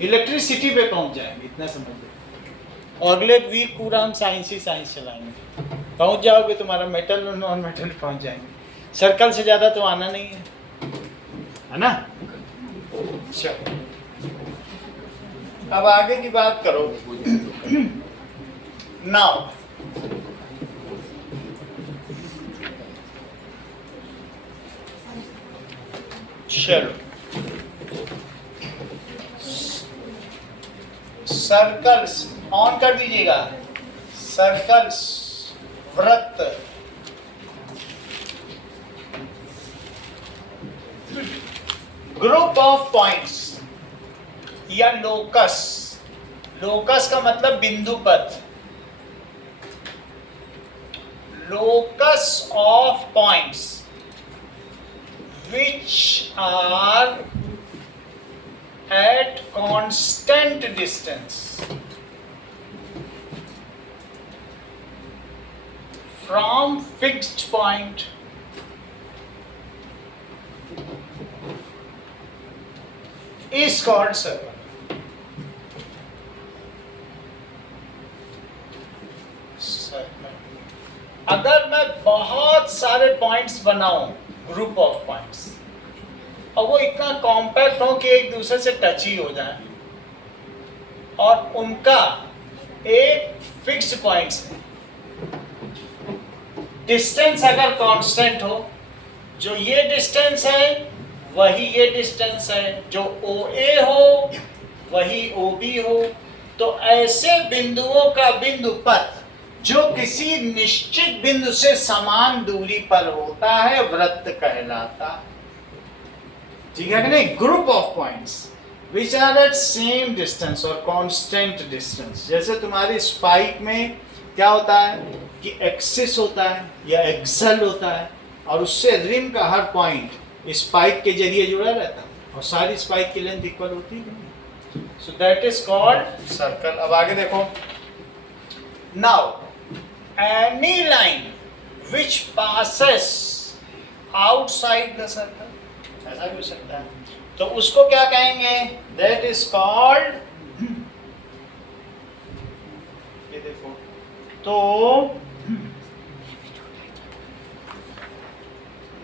Electricity पे पहुंच जाएंगे, इतना समझ लो। और अगले वीक पूरा हम साइंस चलाएंगे, पहुंच जाओगे, तुम्हारा मेटल और नॉन मेटल पहुंच जाएंगे। सर्कल से ज़्यादा तो आना नहीं है ना। चलो अब आगे की बात करो। नाउ चलो, सर्कल्स ऑन कर दीजिएगा। सर्कल्स, वृत्त, ग्रुप ऑफ पॉइंट्स या लोकस। लोकस का मतलब बिंदु पथ। Locus of points which are at constant distance from fixed point is called circle. अगर मैं बहुत सारे पॉइंट्स बनाऊं, ग्रुप ऑफ पॉइंट्स, और वो इतना कॉम्पैक्ट हो कि एक दूसरे से टच ही हो जाए, और उनका एक फिक्स्ड पॉइंट्स है, डिस्टेंस अगर कांस्टेंट हो, जो ये डिस्टेंस है वही ये डिस्टेंस है, जो OA हो वही OB हो, तो ऐसे बिंदुओं का बिंदु पथ जो किसी निश्चित बिंदु से समान दूरी पर होता है वृत्त कहलाता है। ठीक है कि नहीं? Group of points which are at same distance और कांस्टेंट डिस्टेंस। जैसे तुम्हारी स्पाइक में क्या होता है कि एक्सिस होता है या एक्सल होता है, और उससे रिम का हर पॉइंट स्पाइक के जरिए जुड़ा रहता है, और सारी स्पाइक की लेंथ इक्वल होती है। So that is called circle. अब आगे देखो। Now any line which passes outside the circle, ऐसा भी हो सकता है, तो उसको क्या कहेंगे? That is called, ये देखो, तो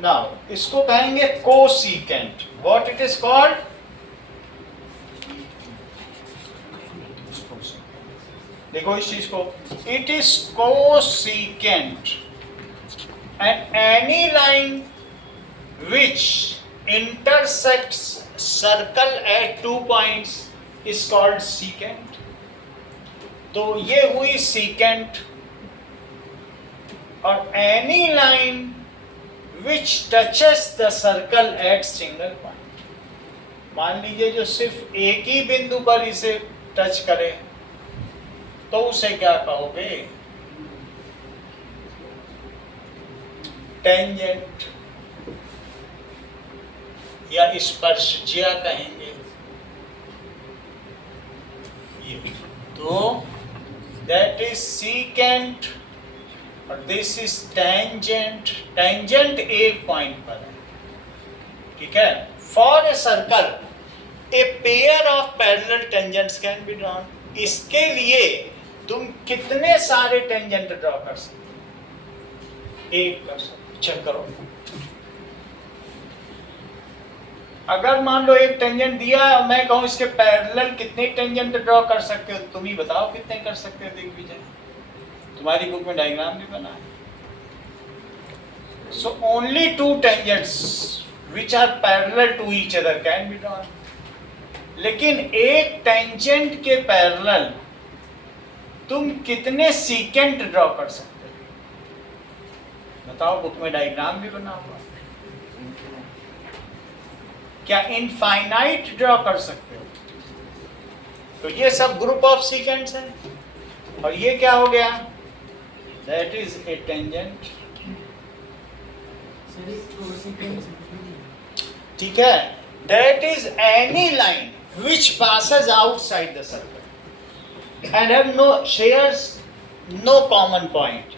now इसको कहेंगे cosecant. What it is called? देखो इस चीज को, it is cosecant and any line which intersects circle eight 2 points is called secant. तो ये हुई सीकेंट। और any line which touches the circle eight single point, मान लीजिए जो सिर्फ एक ही बिंदु पर इसे टच करे, तो उसे क्या कहोगे? टेंजेंट या स्पर्शज्या कहेंगे। ये तो दैट इज सीकेंट और दिस इज टेंजेंट। टेंजेंट एक पॉइंट पर है, ठीक है। For a circle a pair of parallel tangents can be drawn. इसके लिए तुम कितने सारे टेंजेंट ड्रॉ कर सकते हो? एक कर सकते। चेक करो, अगर मान लो एक टेंजेंट दिया है और मैं कहूं इसके पैरेलल कितने टेंजेंट ड्रॉ कर सकते हो, तुम ही बताओ कितने कर सकते हो। दिग्विजय, तुम्हारी बुक में डायग्राम भी बना है। So only 2 tangents which are parallel to each other can be drawn. लेकिन एक टेंजेंट के पैरेलल तुम कितने सीकेंट ड्रॉ कर सकते हो? बताओ, बुक में डायग्राम भी बना हुआ। क्या इनफाइनाइट ड्रॉ कर सकते हो? तो ये सब ग्रुप ऑफ सीकेंट्स हैं। और ये क्या हो गया? That is a tangent. ठीक है। That is any line which passes outside the circle and have no shares no common point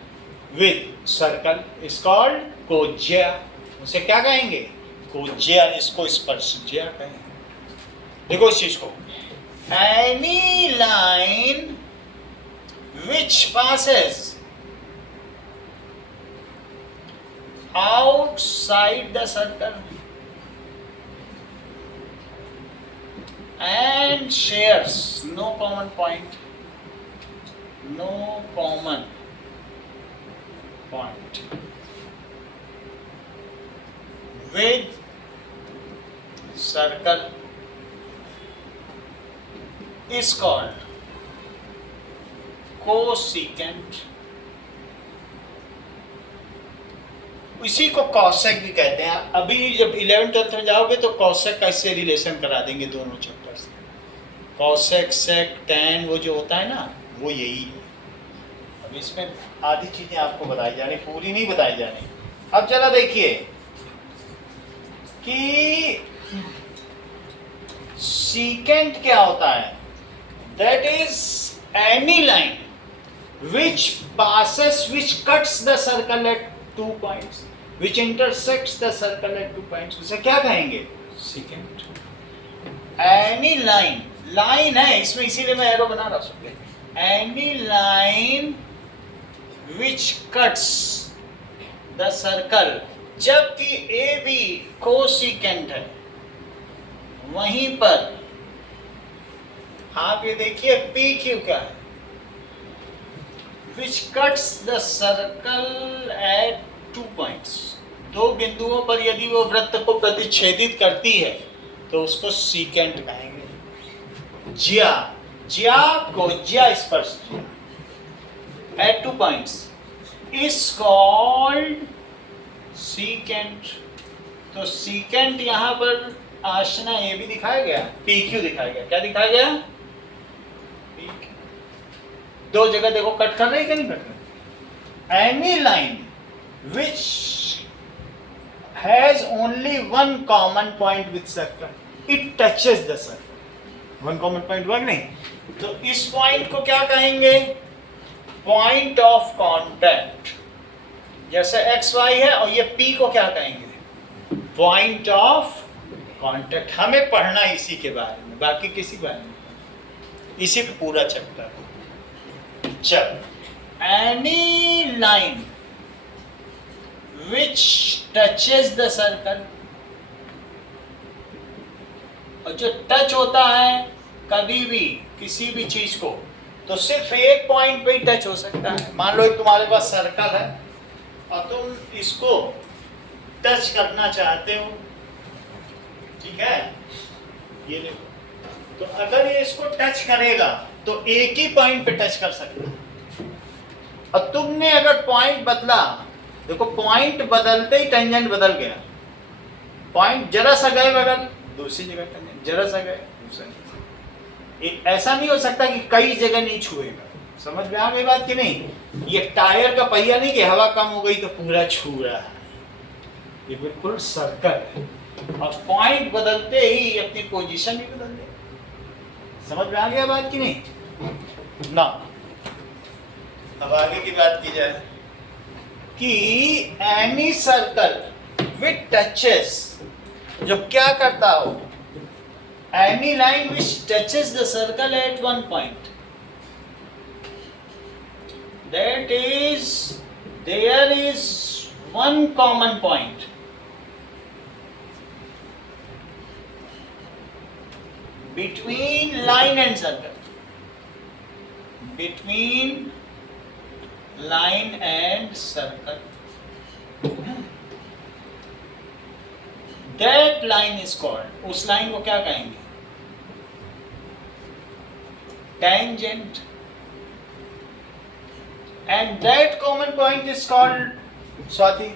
with circle is called कोज्या। उसे क्या कहेंगे? कोज्या। इसको स्पर्शज्या कहेंगे। देखो इस चीज को, any line which passes outside the circle and shares no common point with circle is called cosecant. इसी को कॉसेक भी कहते हैं. अभी जब 11th 12th में जाओगे तो कॉसेक का इससे रिलेशन करा देंगे दोनों चैप्टर से. कॉसेक सेक टैन वो जो होता है ना वो यही है. अब इसमें आधी चीजें आपको बताई जानी, पूरी नहीं बताई जानी. अब चला देखिए कि सीकेंट क्या होता है. That is any line which cuts the circle at 2 points, which intersects the circle at 2 points. उसे क्या कहेंगे? Secant. Any line, line है इसमें, इसीलिए मैं एरो बना रहा हूँ. Any line which cuts the circle, जबकि ए बी कोसिकेंट है, वहीं पर आप ये देखिए पी क्यू क्या है. which cuts the circle at 2 points. दो बिंदुओं पर यदि वो वृत्त को प्रतिच्छेदित करती है तो उसको सीकेंट कहेंगे. ज्या स्पर्श at 2 points is called secant. तो सीकेंट यहाँ पर आशना ये भी दिखाया गया, पी क्यू दिखाया गया. क्या दिखाया गया? दो जगह देखो कट कर रही कि नहीं कट रही. Any line which has only one common point with circle, it touches the circle. One common point work नहीं. तो इस पॉइंट को क्या कहेंगे? Point of contact. जैसे एक्स वाई है और ये पी को क्या कहेंगे? Point of contact. हमें पढ़ना इसी के बारे में, बाकी किसी बारे में. इसी पे पूरा चैप्टर. चल, any line which touches the circle, और जो टच होता है कभी भी किसी भी चीज को तो सिर्फ एक पॉइंट पे ही टच हो सकता है. मान लो तुम्हारे पास सर्कल है और तुम इसको टच करना चाहते हो, ठीक है, ये देखो. तो अगर ये इसको टच करेगा तो एक ही पॉइंट पे टच कर सकता है. और तुमने अगर पॉइंट बदला, देखो पॉइंट बदलते ही टेंजेंट बदल गया. पॉइंट जरा सा गए बगल, दूसरी जगह टेंजेंट, जरा सा गए दूसरी. ऐसा नहीं हो सकता कि कई जगह नहीं छुएगा. समझ में आ गई बात कि नहीं? ये टायर का पहिया नहीं कि हवा कम हो गई तो पूरा छू रहा है. ये बिल्कुल सर्कल है और पॉइंट बदलते ही अपनी पोजीशन भी बदल गई. समझ में आ गया बात की नहीं ना? अब आगे की बात की जाए कि एनी सर्कल विच टचेस, जो क्या करता हो, any line which touches the circle at one point, that is there is one common point between line and circle, between line and circle, that line is called, उस line को क्या कहेंगे? tangent. And that common point is called, Swati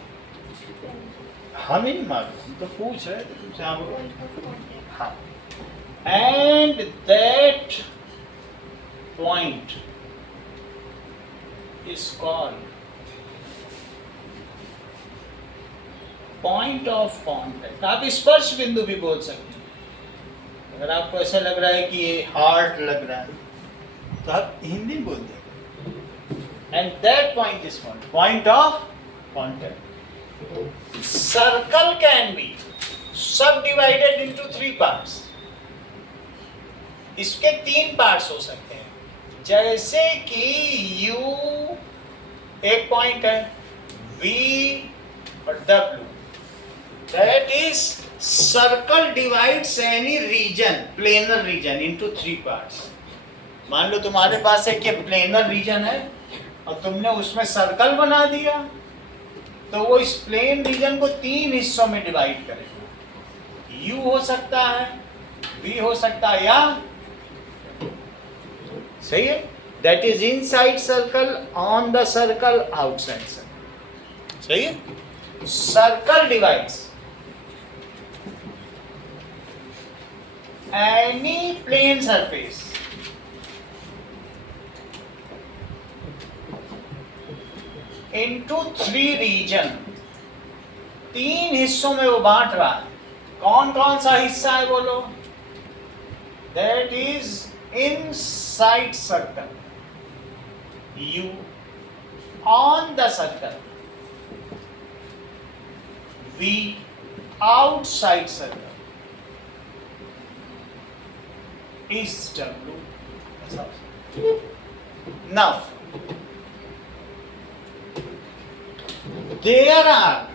हमें नहीं मालूम, तो पूछ रहे तुमसे. हाँ. And that point is called point of contact. आप स्पर्श बिंदु भी बोल सकते हैं. अगर आपको ऐसा लग रहा है कि ये हार्ट लग रहा है तो आप हिंदी में बोल देंगे. And that point is called point of contact. Circle can be subdivided into 3 parts. इसके 3 पार्ट्स हो सकते हैं, जैसे कि U एक पॉइंट है, V और W, that is circle divides any region, planar region, into 3 parts. मान लो तुम्हारे पास एक ये प्लेनर रीजन है और तुमने उसमें सर्कल बना दिया, तो वो इस प्लेन रीजन को 3 हिस्सों में डिवाइड करेगा। U हो सकता है, V हो सकता है, या सही है, that is inside circle, on the circle, outside circle. सही है, circle divides any plane surface into 3 region, 3 हिस्सों में वो बांट रहा है। कौन कौन सा हिस्सा है बोलो? That is inside circle, U, on the circle, V, outside circle is W. Now, there are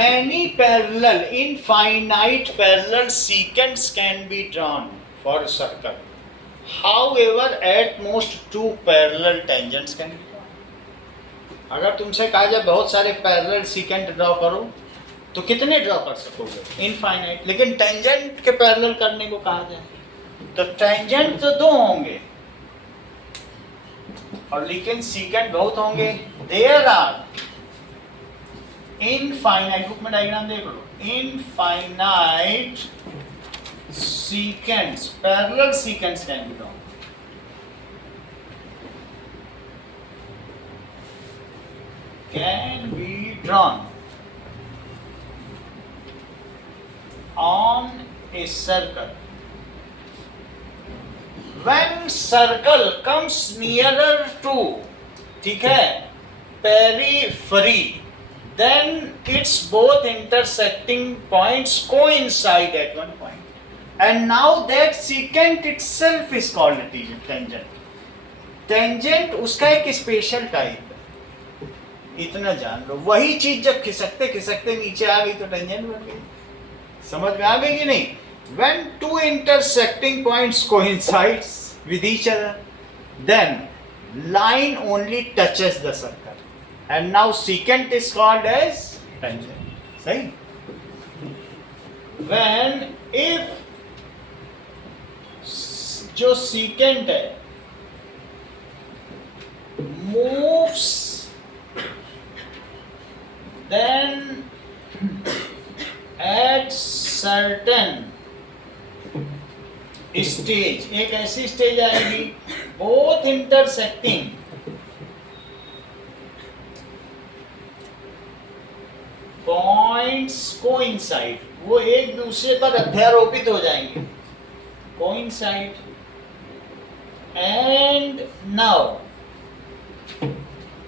many parallel, infinite parallel secants can be drawn for a circle. However, at most 2 parallel tangents can be drawn. अगर तुमसे कहा जाए बहुत सारे parallel secant draw करो, तो कितने draw कर सकोगे? इनफाइनाइट। लेकिन टेंजेंट के पैरेलल करने को कहा जाए तो टेंजेंट तो 2 होंगे और लेकिन सीकेंट बहुत होंगे। देयर आर इनफाइनाइट, बुक में डायग्राम देख लो, infinite secants, parallel secants can be drawn. Can be drawn on a circle when circle comes nearer to, ठीक है, periphery, then its both intersecting points coincide at one point, and now that secant itself is called a tangent. Tangent उसका एक special type है, इतना जान लो। वही चीज जब खिसकते खिसकते नीचे आ गई तो टेंजेंट बन गई। समझ में आ गई कि नहीं? When 2 intersecting points coincides with each other, then line only touches the circle, and now secant is called as tangent. सही? When if जो secant है moves, then at certain stage, एक ऐसी स्टेज आएगी, both intersecting points coincide, वो एक दूसरे पर अध्यारोपित हो जाएंगे, coincide, and now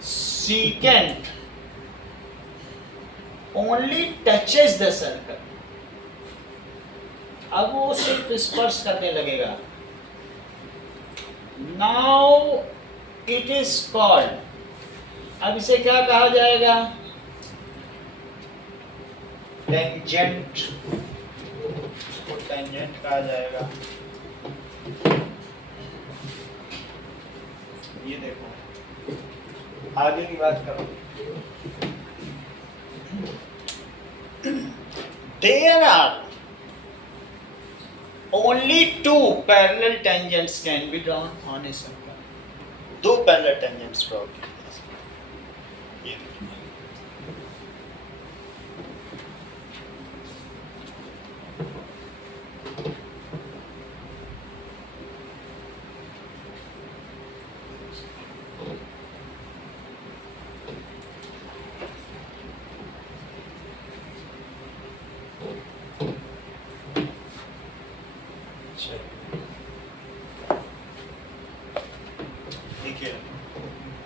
secant only touches the circle. अब वो सिर्फ स्पर्श करने लगेगा। Now it is called, अब इसे क्या कहा जाएगा? टेंजेंट, इसको टेंजेंट कहा जाएगा। ये देखो, आगे की बात करो। There are only 2 parallel tangents can be drawn on a circle. 2 parallel tangents draw किए जा सकते हैं।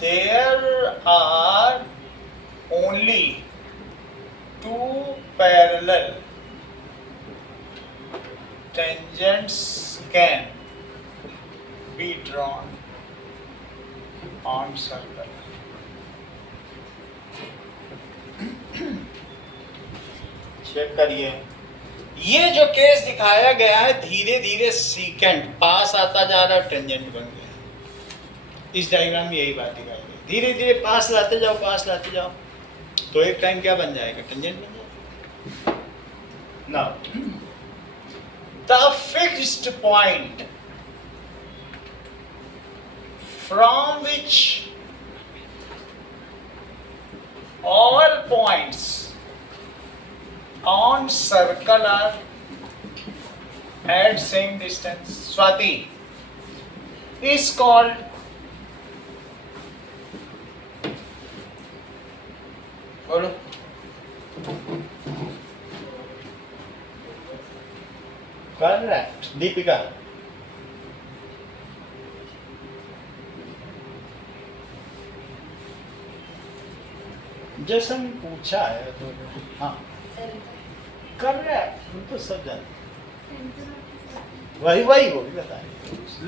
There are only 2 parallel tangents can drawn on circle. Check करिए, ये जो केस दिखाया गया है धीरे धीरे सीकेंट पास आता जा रहा है, टेंजेंट बन गया। इस डायग्राम में यही बात दिखाई गई, धीरे धीरे पास लाते जाओ, पास लाते जाओ, तो एक टाइम क्या बन जाएगा, टेंजेंट बन जाएगा। Now the fixed point from which all points on circle are at same distance, Swati, is called बोलो करेक्ट। दीपिका, जैसा मैंने पूछा है तो हाँ करेक्ट, तुम तो सब जानते, वही वही वो भी बताए।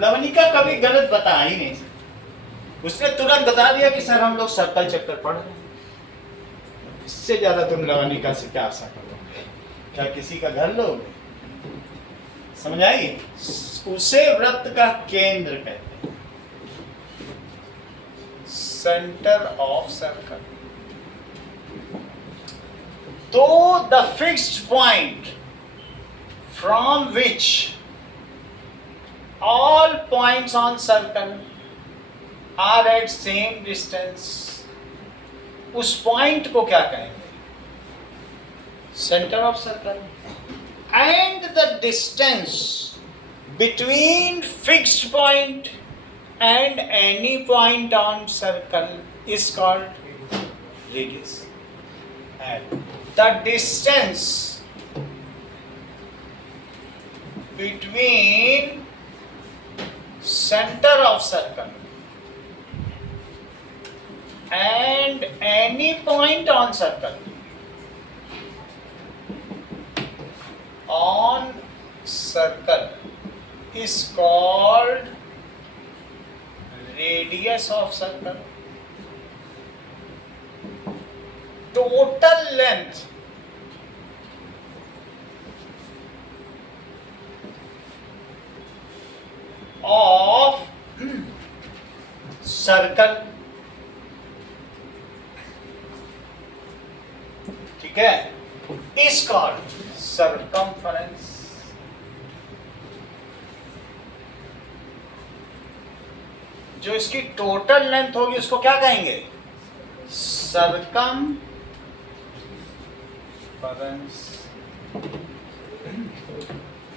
लवनिका कभी गलत बता ही नहीं सकती, उसने तुरंत बता दिया कि सर हम लोग सर्कल चक्कर पढ़ रहे हैं। इससे ज्यादा तुम लवनिका से क्या आशा करोगे, क्या किसी का घर लोगे? समझ आई? उसे वृत्त का केंद्र कहते हैं, सेंटर ऑफ सर्कल। तो the fixed point from which all points on circle are at same distance, उस पॉइंट को क्या कहेंगे? Centre of circle. And the distance between fixed point and any point on circle is called radius. And the distance between center of circle and any point on circle is called radius of circle. Total length of circle, ठीक है, is called circumference. जो इसकी total length होगी उसको क्या कहेंगे? Circumference.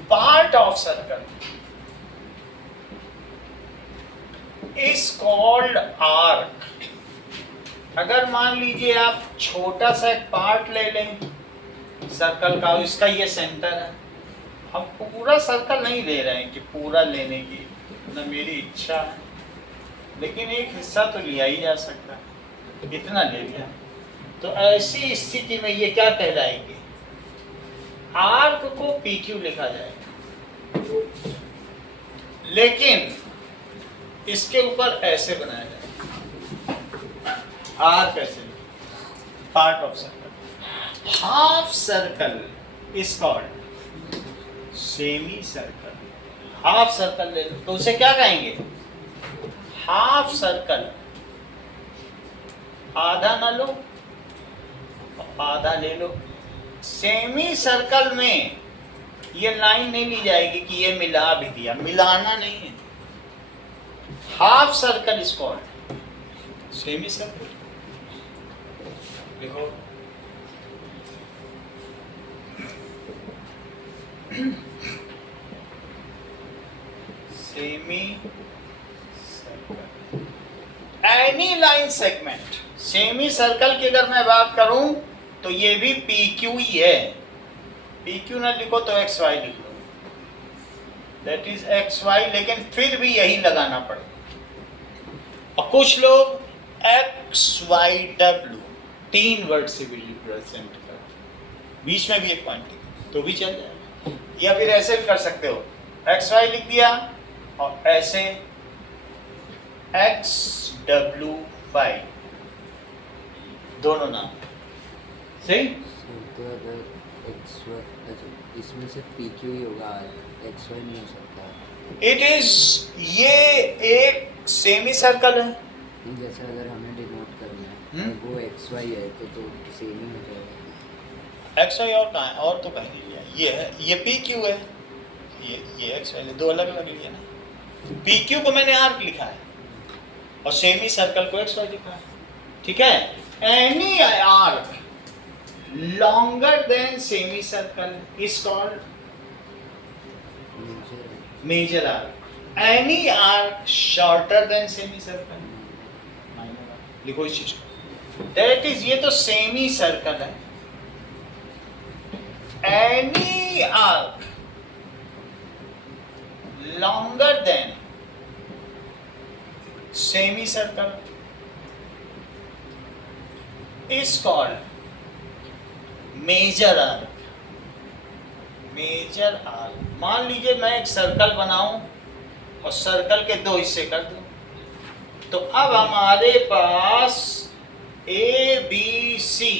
Part of circle is called arc. अगर मान लीजिए आप छोटा सा एक पार्ट ले लें सर्कल का, इसका ये सेंटर है, हम पूरा सर्कल नहीं ले रहे हैं कि पूरा लेने की न मेरी इच्छा है, लेकिन एक हिस्सा तो लिया ही जा सकता है, इतना ले लिया। तो ऐसी स्थिति में ये क्या कहलाएगी? आर्क को PQ लिखा जाएगा, लेकिन इसके ऊपर ऐसे बनाया जाएगा, आर्क ऐसे, part of circle. Half circle is called semi circle. Half circle ले लो तो उसे क्या कहेंगे? Half circle. आधा ना लो, आधा ले लो। सेमी सर्कल में ये लाइन नहीं ली जाएगी कि ये मिला भी दिया, मिलाना नहीं है। Half circle is called semi circle. देखो semi circle, any line segment. Semi circle की अगर मैं बात करूं तो ये भी PQ ही है। PQ ना लिखो तो XY लिख लो, दैट इज XY, लेकिन फिर भी यही लगाना पड़ेगा। और कुछ लोग XYW 3 वर्ड से भी रिप्रेजेंट करते, बीच में भी एक पॉइंट तो भी चल जाएगा। या फिर ऐसे भी कर सकते हो, XY लिख दिया और ऐसे एक्स डब्ल्यू वाई, दोनों नाम सही। तो अगर एक्स वाई, अच्छा इसमें से पी क्यू ही होगा, एक्स वाई नहीं हो सकता। इट इज, ये एक सेमी सर्कल है। नहीं, जैसे अगर हमें डिनोट करना है और वो एक्स वाई है तो सेम ही हो जाएगा। एक्स वाई और कहाँ है, और तो कहीं नहीं लिया, ये है, ये पी क्यू है, ये एक्स वाई, दो अलग अलग लिए ना। पी क्यू को मैंने आर्क लिखा है और सेमी सर्कल को एक्स वाई लिखा है, ठीक है। Any arc longer than semicircle is called major arc. Any arc shorter than semicircle, minor arc. लिखो इस चीज को। That is, ये तो सेमी सर्कल है। Any arc longer than semicircle is called major arc. Major arc, मान लीजिए मैं एक सर्कल बनाऊं और सर्कल के दो हिस्से कर दूं, तो अब हमारे पास ए बी सी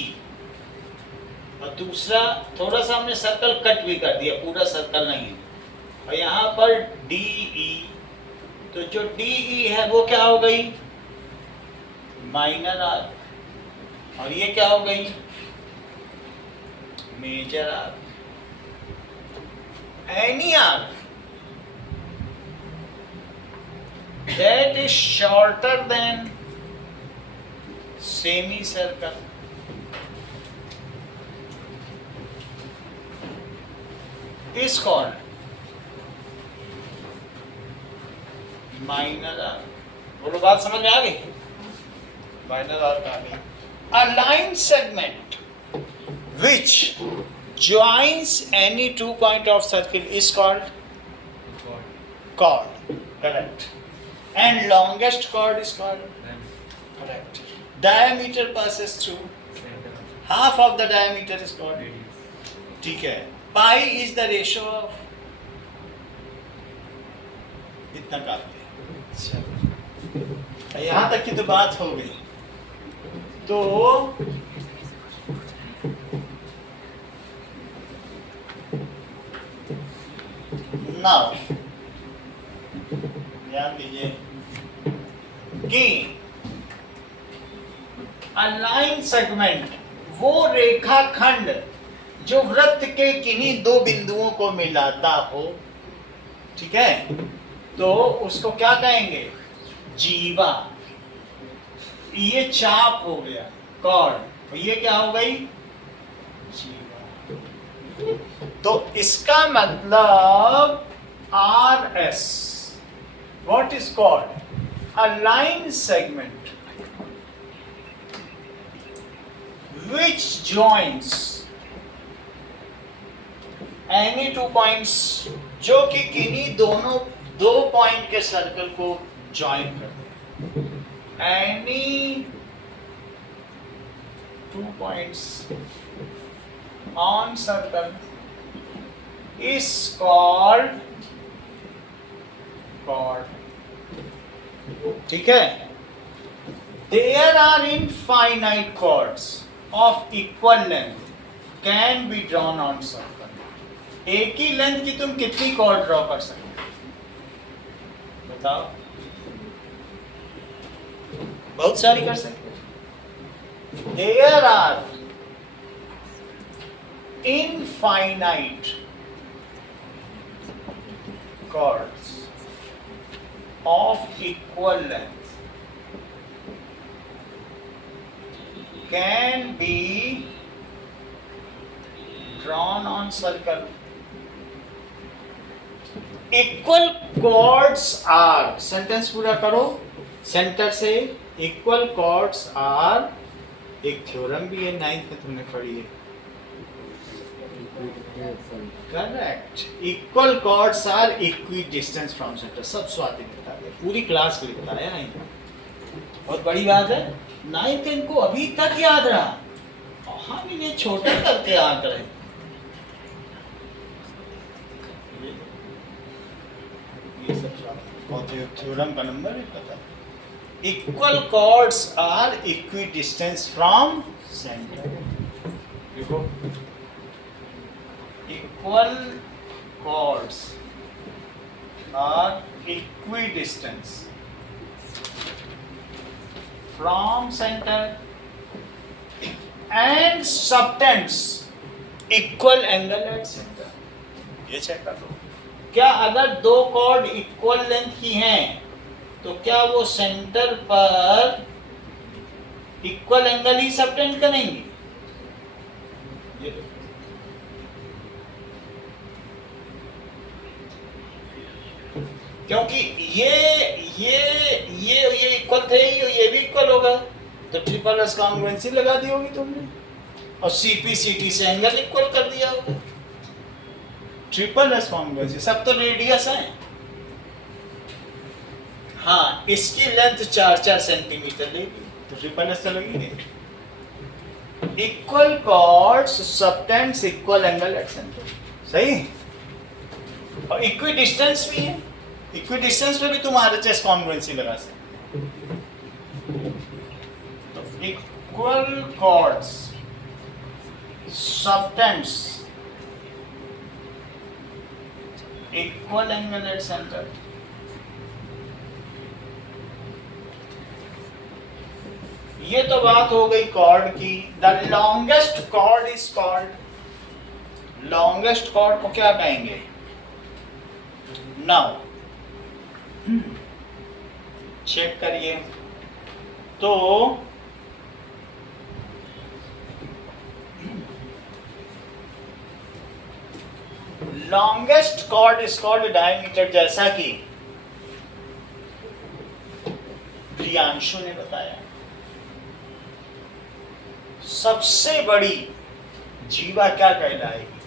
और दूसरा थोड़ा सा हमने सर्कल कट भी कर दिया, पूरा सर्कल नहीं है, और यहाँ पर डी ई, तो जो डी ई है वो क्या हो गई, माइनर आर्क, और ये क्या हो गई, major arc. Any arc that is shorter than semicircle is called minor arc. बोलो, बात समझ में आ गई? माइनर आर्क आ गई। A line segment which joins any 2 point of circle is called chord. Correct. And longest chord is called correct. Diameter passes through, half of the diameter is called, ठीक है। Pi is the ratio of, इतना काफी है। यहाँ तक की तो बात हो गई। तो नाउ ध्यान दीजिए कि अलाइन सेगमेंट वो रेखाखंड जो वृत्त के किन्हीं दो बिंदुओं को मिलाता हो, ठीक है, तो उसको क्या कहेंगे, जीवा। ये चाप हो गया कॉर्ड, ये क्या हो गई, जीवा। तो इसका मतलब RS, what is called a line segment which joins any 2 points, जो कि किन्हीं दोनों दो पॉइंट के सर्कल को ज्वाइन करते हैं। Any 2 points on circle is called chord, ठीक है। There are infinite chords of equal length can be drawn on circle. एक ही लेंथ की तुम कितनी chord ड्रॉ कर सकते हो, बताओ, बहुत सारी कर सकते हो। There are infinite chords of equal length can be drawn on circle. Equal chords are, sentence पूरा करो, सेंटर से इक्वल chords are, एक थ्योरम भी है 9th में तुमने पढ़ी है, correct. Equal chords are equidistant from center, सब स्वाति ने बता दिया, पूरी क्लास को बताया नहीं, बहुत बड़ी बात है। 9th इनको अभी तक याद रहा और हम इन्हें छोटा करके आंक रहे। ये सब स्वाति, और थ्योरम का नंबर ही पता, equal chords are equi distance from centre. देखो, equal chords are equi distance from centre and subtends equal angle at centre. ये चेक कर लो, क्या अगर दो कॉर्ड इक्वल लेंथ की हैं तो क्या वो सेंटर पर इक्वल एंगल ही सबटेंड करेंगी? ये देखो, क्योंकि ये इक्वल थे ही, ये भी इक्वल होगा, तो ट्रिपल एस कॉन्ग्रुएंसी लगा दी होगी तुमने, और सीपी सीटी से एंगल इक्वल कर दिया होगा। ट्रिपल एस कॉन्ग्रुएंसी, सब तो रेडियस है। हाँ, इसकी लेंथ 4-4 सेंटीमीटर लेगी, तो ट्रिपल एस लगेगी नहीं। Equal chords subtends equal angle at centre, सही। और इक्वी डिस्टेंस भी है, इक्वी डिस्टेंस पे भी तुम आरएचएस कॉन्ग्रुएंसी लगा सकते। तो equal chords subtends equal angle at centre. ये तो बात हो गई कॉर्ड की। The longest chord is called, longest chord को क्या कहेंगे? नाउ चेक करिए, तो longest chord is called diameter, जैसा कि प्रियांशु ने बताया। सबसे बड़ी जीवा क्या कहलाएगी?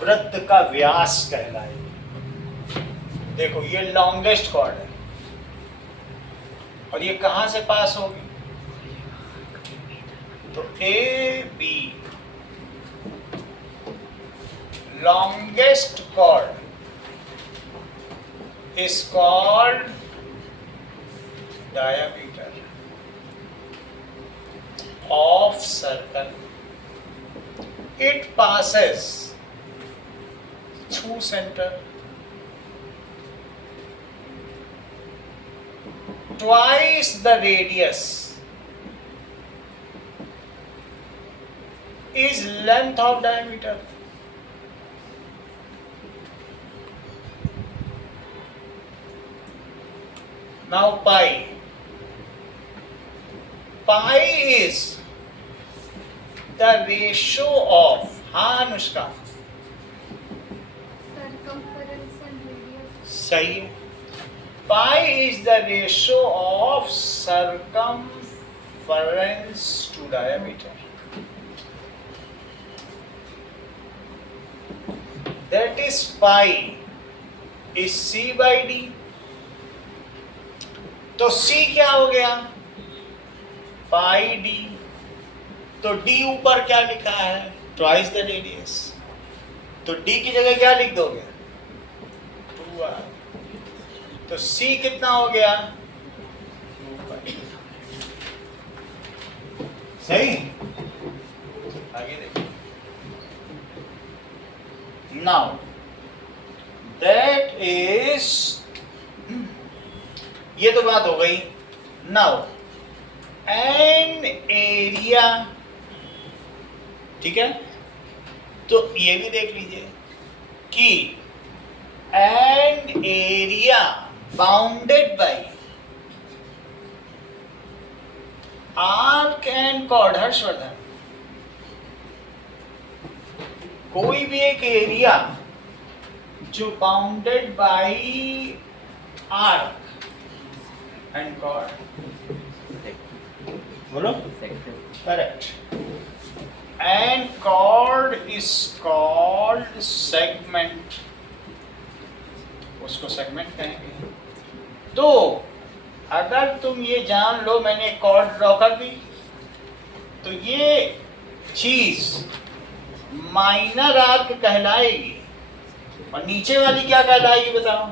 वृत्त का व्यास कहलाएगी। देखो, ये लॉन्गेस्ट कॉर्ड है और ये कहां से पास होगी? तो A B, longest chord is called diameter of circle. It passes through center. Twice the radius is length of diameter. Now pi. Pi is the ratio of, हाँ अनुष्का, circumference and radius. सही है। Pi is the ratio of circumference to diameter. That is pi is C by D. तो C क्या हो गया? पाई D. तो D ऊपर क्या लिखा है? Twice the radius. तो D की जगह क्या लिख दोगे? 2r। तो C कितना हो गया? 2 सही। आगे देखो। नाउ दैट इज, ये तो बात हो गई। नाउ एन एरिया, ठीक है, तो ये भी देख लीजिए कि an area bounded by arc and cord. Harshvardhan, कोई भी एक एरिया जो bounded by arc and chord, बोलो, correct, and chord is called segment, उसको segment कहेंगे। तो अगर तुम ये जान लो, मैंने chord ड्रॉ कर दी, तो ये चीज माइनर आर्क कहलाएगी, और नीचे वाली क्या कहलाएगी बताओ?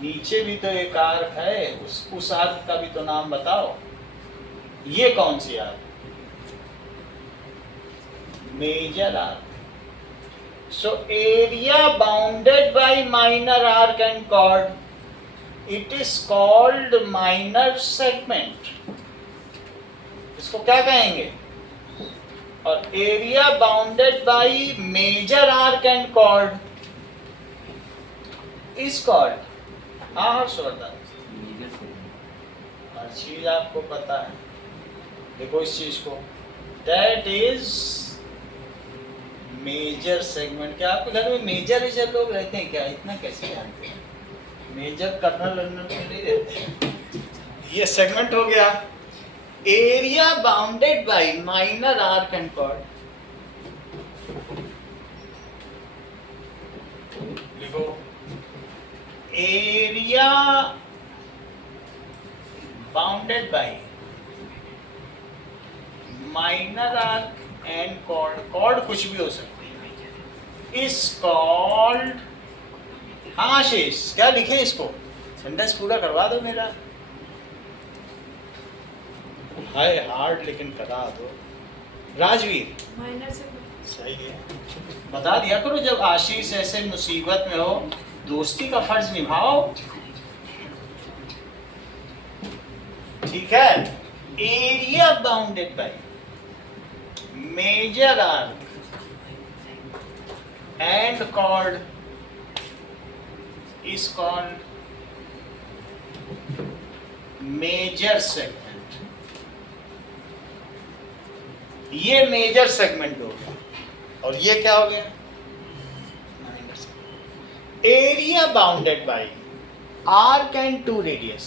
नीचे भी तो एक आर्क है, उस आर्क का भी तो नाम बताओ। ये कौन सी arc? Major arc. So area bounded by minor arc and chord, it is called minor segment. इसको क्या कहेंगे? और area bounded by major arc and chord is called, हाँ हर्षवर्धन, हर चीज आपको पता है। देखो इस चीज को, दैट इज मेजर सेगमेंट। क्या आपके घर में मेजर लोग रहते हैं क्या? इतना कैसे जानते हैं? मेजर कर्नल वर्नल में नहीं रहते। ये सेगमेंट हो गया। Area bounded by minor arc and chord, लिखो area bounded by minor arc and chord, chord कुछ भी हो सकती है, इज कॉल्ड, हाँ आशीष क्या लिखे इसको? सेंटेंस पूरा करवा दो मेरा। हाय हार्ड लेकिन करा दो। Rajveer minor segment. सही है, बता दिया करो जब आशीष ऐसे मुसीबत में हो, दोस्ती का फर्ज निभाओ, ठीक है। Area bounded by major arc and chord is called major segment. ये मेजर सेगमेंट हो गया, और ये क्या हो गया? Area bounded by arc and two radius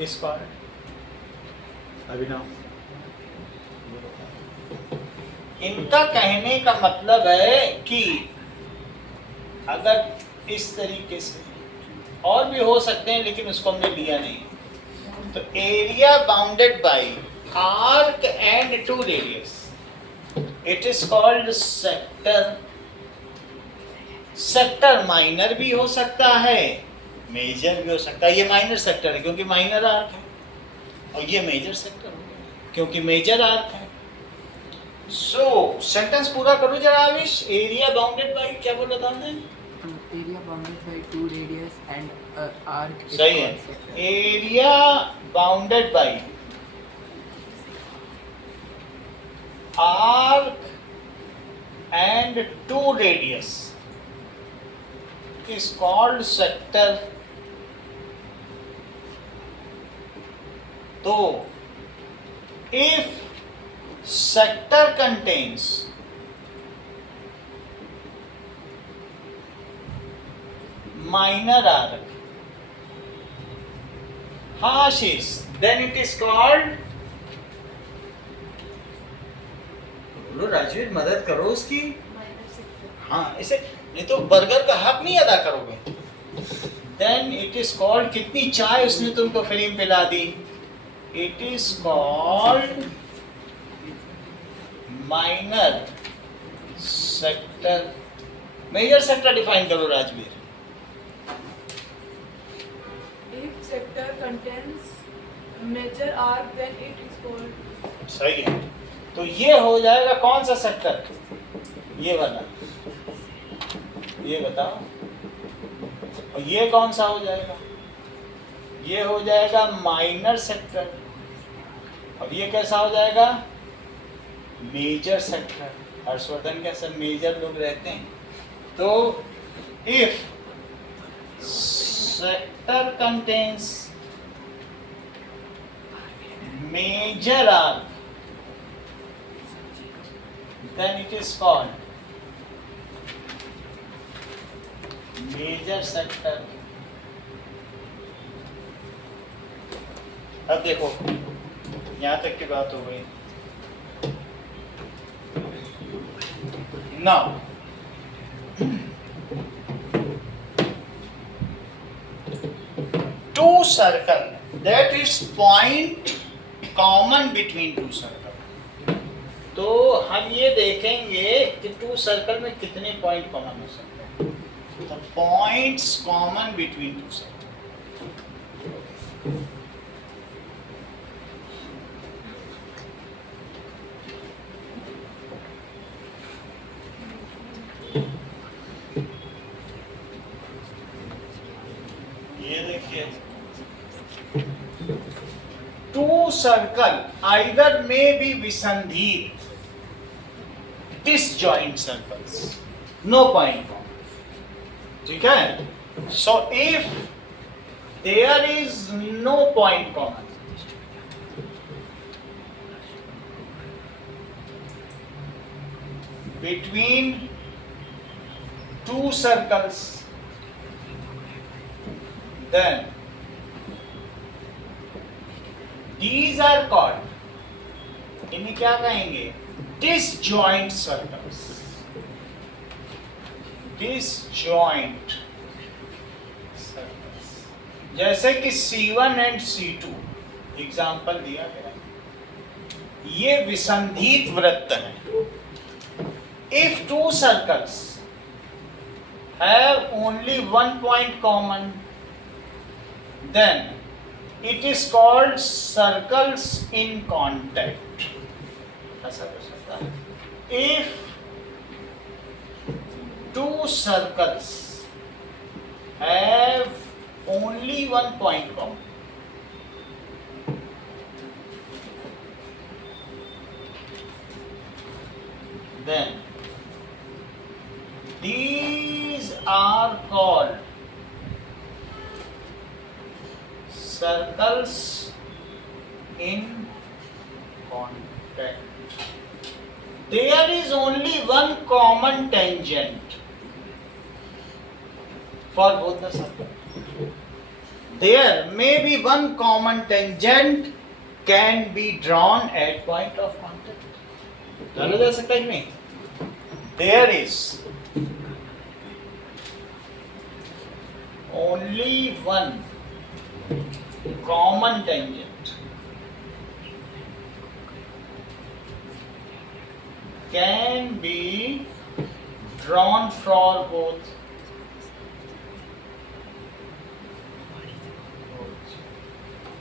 is called, Abhinav इनका कहने का मतलब है कि अगर इस तरीके से और भी हो सकते हैं, लेकिन उसको हमने लिया नहीं। तो area bounded by arc and two radius, it is called sector. Sector minor भी हो सकता है, मेजर भी हो सकता है। ये माइनर सेक्टर है क्योंकि माइनर आर्क है, और ये मेजर सेक्टर हो गया क्योंकि मेजर आर्क है। सो सेंटेंस पूरा करो जरा आविश। एरिया बाउंडेड बाय, क्या बोला था हमने? Area bounded by two radius and arc. सही है, area bounded by arc and two radius is called sector। तो if sector contains minor arc, hashes, then it is called, बोलो राजवीर मदद करो उसकी। Minor segment. हाँ इसे, नहीं तो बर्गर का हक नहीं अदा करोगे। देन इट इज कॉल्ड, कितनी चाय उसने तुमको फ्री में पिला दी? It is called minor sector. Major sector define करो Rajveer. If sector contains major arc, then it is called। सही है, तो ये हो जाएगा कौन सा सेक्टर? ये वाला, ये बताओ। और ये कौन सा हो जाएगा? ये हो जाएगा माइनर सेक्टर। और ये कैसा हो जाएगा? Major sector. हर्षवर्धन के सब मेजर लोग रहते हैं। तो if sector contains major arc, then it is called major sector. अब देखो यहां तक की बात हो गई। Now two circle, that is point common between two circle. तो हम ये देखेंगे कि टू सर्कल में कितने पॉइंट कॉमन हो सकते हैं। The points common between two circles. ये देखिए, टू सर्कल आइदर में B विसंधित, disjoint circles, no point common. ठीक है? So if there is no point common, between two circles, then these are called, इन्हें क्या कहेंगे? Disjoint circles. Disjoint circles. जैसे कि C1 एंड C2 एग्जाम्पल दिया गया है, ये विसंधित वृत्त हैं. If two circles have only one point common, then it is called circles in contact. ऐसा हो सकता है. If two circles have only one point common, then these are called circles in contact. There is only one common tangent for both the circles. There may be one common tangent can be drawn at point of contact. जाना जा सकता है कि नहीं? There is only one common tangent can be drawn for both.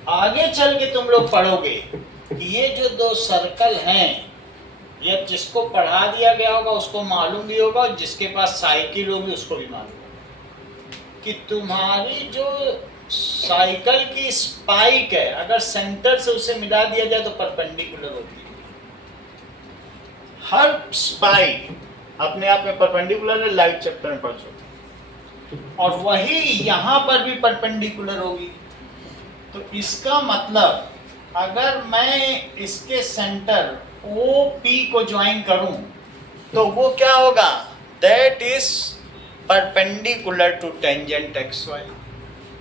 आगे चल के तुम लोग पढ़ोगे कि ये जो दो सर्कल हैं, ये जिसको पढ़ा दिया गया होगा उसको मालूम भी होगा, और जिसके पास साइकिल होगी उसको भी मालूम होगा कि तुम्हारी जो साइकिल की स्पाइक है, अगर सेंटर से उसे मिला दिया जाए तो परपेंडिकुलर होती है. हर स्पाइक अपने आप में परपेंडिकुलर है, लाइट चैप्टर में पढ़ चुके, और वही यहां पर भी परपेंडिकुलर होगी. तो इसका मतलब अगर मैं इसके सेंटर OP को ज्वाइन करूं तो वो क्या होगा? That is perpendicular to tangent XY.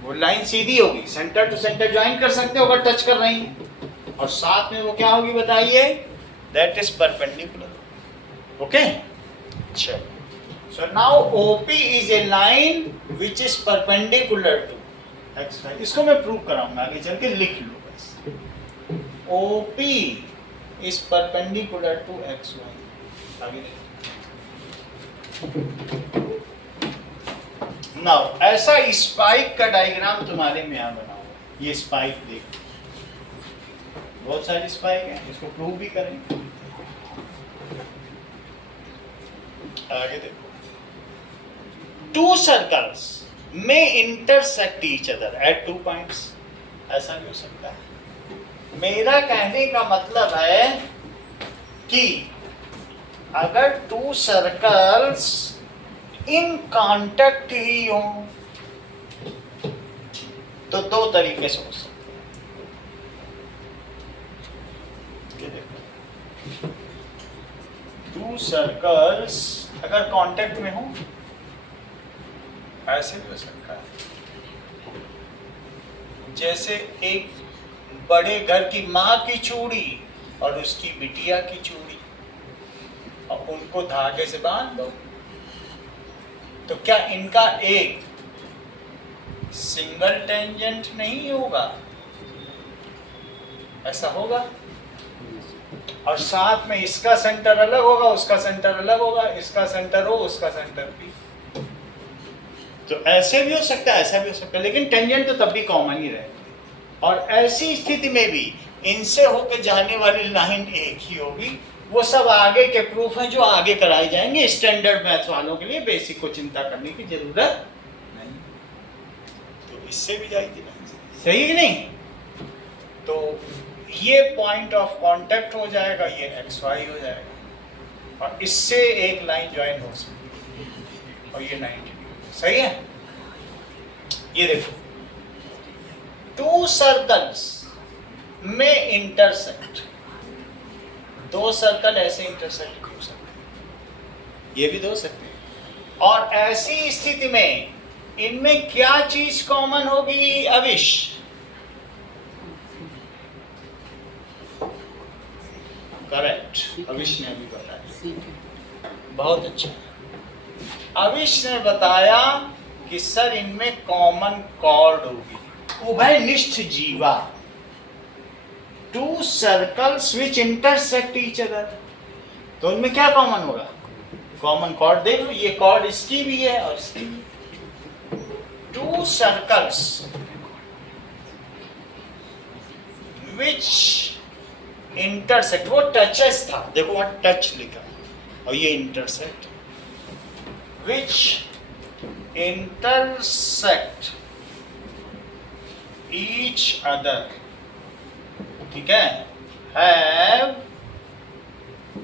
वो लाइन सीधी होगी, सेंटर टू सेंटर ज्वाइन कर सकते हो अगर टच कर रही है, और साथ में वो क्या होगी बताइए? That is perpendicular. ओके, चलो. So now OP is a line which is perpendicular to XY. इसको मैं प्रूव कराऊंगा आगे चल के, लिख लो बस. OP is perpendicular to XY. आगे नाउ ऐसा स्पाइक का डायग्राम तुम्हारे में यहाँ बनाओ. ये स्पाइक देखो, बहुत सारी स्पाइक हैं, इसको प्रूव भी करेंगे. आगे देखो, टू सर्कल्स में intersect each other at 2 points. ऐसा भी हो सकता है. मेरा कहने का मतलब है कि अगर टू सर्कल्स इन कांटेक्ट ही हो तो दो तरीके से हो सकते हैं. टू सर्कल्स अगर कांटेक्ट में हो ऐसे भी हो सकता है. जैसे एक बड़े घर की माँ की चूड़ी और उसकी बिटिया की चूड़ी, और उनको धागे से बांध दो, तो क्या इनका एक सिंगल टेंजेंट नहीं होगा? ऐसा होगा. और साथ में इसका सेंटर अलग होगा, उसका सेंटर अलग होगा, इसका सेंटर हो, उसका सेंटर भी. तो ऐसे भी हो सकता है, ऐसा भी हो सकता है, लेकिन टेंजेंट तो तब भी कॉमन ही रहेगा. और ऐसी स्थिति में भी इनसे होकर जाने वाली लाइन एक ही होगी। वो सब आगे के प्रूफ हैं जो आगे कराए जाएंगे। स्टैंडर्ड मैथ्स वालों के लिए बेसिक को चिंता करने की जरूरत नहीं। तो इससे भी जाएगी ना, सही कि नहीं? तो ये पॉइंट ऑफ कांटेक्ट हो जाएगा, ये एक्स वाई हो जाएगा, और इससे एक लाइन ज्वाइन हो सकती है, और ये 90 डिग्री। सही है? ये देखो, टू सर्कल्स में इंटरसेक्ट, दो सर्कल ऐसे इंटरसेक्ट हो सकते हैं, ये भी दो सकते हैं। और ऐसी स्थिति में इनमें क्या चीज कॉमन होगी अविश? करेक्ट, अविश ने अभी बताया, बहुत अच्छा। अविश ने बताया कि सर इनमें कॉमन कॉर्ड होगी, उभयनिष्ठ जीवा, to circles which intersect each other. तो उनमें क्या कॉमन होगा? Common chord. देख लो, ये कॉर्ड इसकी भी है और इसकी भी। टू सर्कल्स विच इंटरसेक्ट, वो टचेस था, देखो वहां टच लिखा, और ये इंटरसेक्ट, विच इंटरसेक्ट ईच अदर, ठीक है, हैव,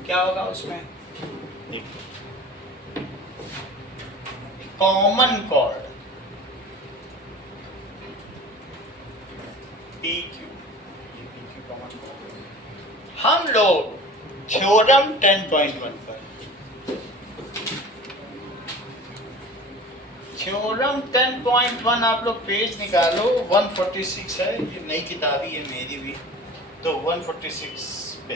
क्या होगा उसमें? देखो, common chord, PQ, common chord. हम लोग थ्योरम 10.1 पर, थ्योरम 10.1 आप लोग पेज निकालो, 146 है, ये नई किताब ही है मेरी भी, तो 146 पे,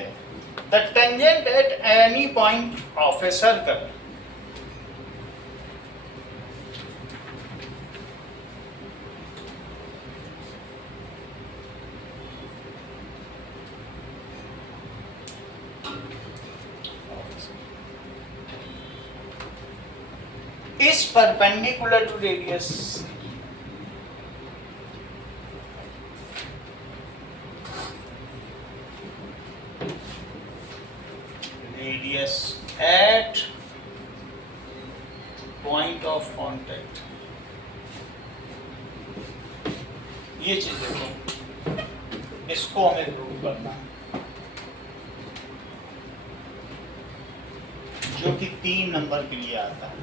the tangent at any point of a circle, is perpendicular to radius. Radius at point of contact. ये चीज देखो, इसको हमें प्रूव करना है, जो कि 3 नंबर के लिए आता है।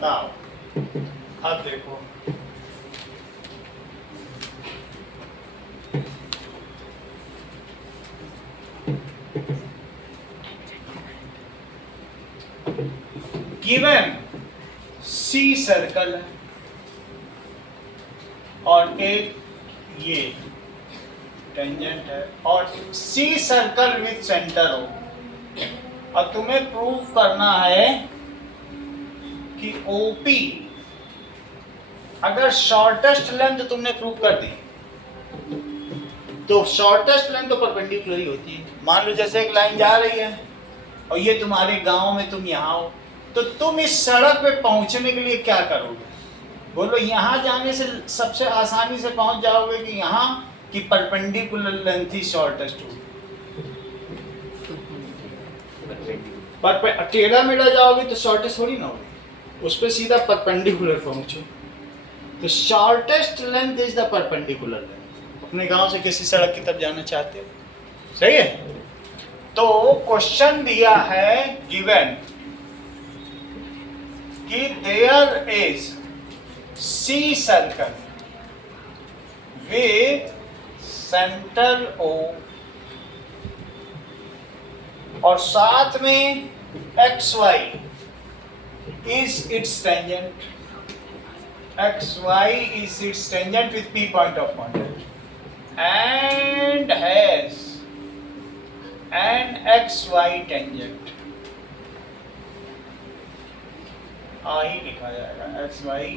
नाउ अब देखो, गिवन C सर्कल है और एक ये टेंजेंट है, और C सर्कल विथ सेंटर हो, और तुम्हें प्रूव करना है कि OP अगर शॉर्टेस्ट लेंथ तुमने प्रूव कर दी, तो शॉर्टेस्ट लेंथ तो परपेंडिकुलर ही होती है। मान लो जैसे एक लाइन जा रही है और ये तुम्हारे गांव में, तुम यहाँ हो, तो तुम इस सड़क पे पहुंचने के लिए क्या करोगे? बोलो, यहाँ जाने से सबसे आसानी से पहुंच जाओगे कि यहाँ की परपेंडिकुलर लेंथ ही शॉर्टेस्ट होगी, पर टेढ़ा मेढ़ा जाओगे तो शॉर्टेस्ट थोड़ी ना होगी, उस पर सीधा परपेंडिकुलर पहुंचो। तो shortest length is the perpendicular length. अपने गांव से किसी सड़क की तरफ जाना चाहते हो, सही है? तो क्वेश्चन दिया है गिवन कि there is C circle with centre O और साथ में XY is its tangent. XY is its tangent with P point of contact and has and X Y tangent, ही लिखा जाएगा एक्स वाई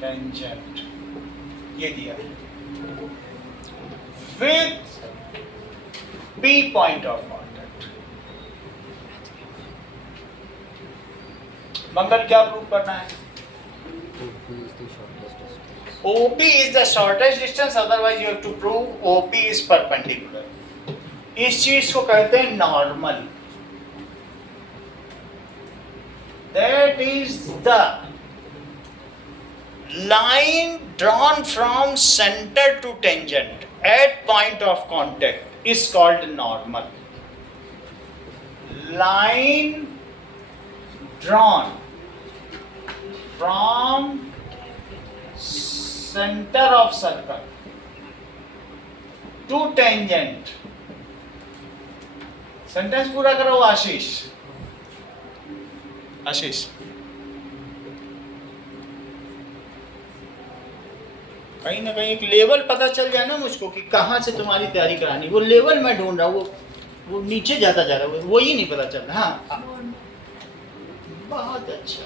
टेंजेंट, ये दिया with P point of contact. Mangal क्या prove करना है? OP is the shortest distance. OP is the shortest distance, otherwise you have to prove OP is perpendicular. इस चीज को कहते हैं normal. That is the line drawn from center to tangent at point of contact is called normal. Line drawn from center of circle to tangent. Sentence पूरा करो आशीष। आशीष, कहीं ना कहीं एक लेवल पता चल जाए ना मुझको कि कहाँ से तुम्हारी तैयारी करानी, वो लेवल मैं ढूंढ रहा हूँ, वो नीचे जाता जा रहा है, वो ही नहीं पता चल रहा। हाँ, बहुत अच्छा।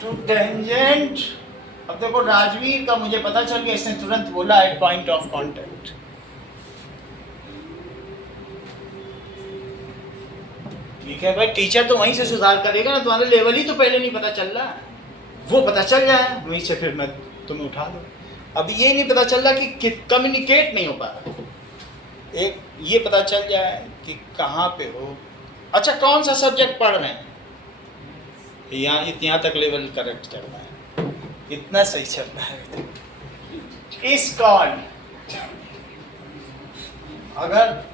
टू टेंजेंट, अब देखो राजवीर का मुझे पता चल गया, इसने तुरंत बोला एट पॉइंट ऑफ कॉन्टेक्ट। ठीक है भाई, टीचर तो वहीं से सुधार करेगा ना, तुम्हारा लेवल ही तो पहले नहीं पता चल रहा, वो पता चल जाए वहीं से, फिर मैं तुम्हें उठा दूँ। अब ये नहीं पता चल रहा कि कम्युनिकेट नहीं हो पा रहा, एक ये पता चल जाए कि कहाँ पे हो। अच्छा, कौन सा सब्जेक्ट पढ़ रहे हैं? यहाँ तक लेवल करेक्ट चल रहा है, इतना सही चल रहा है। इस कॉल अगर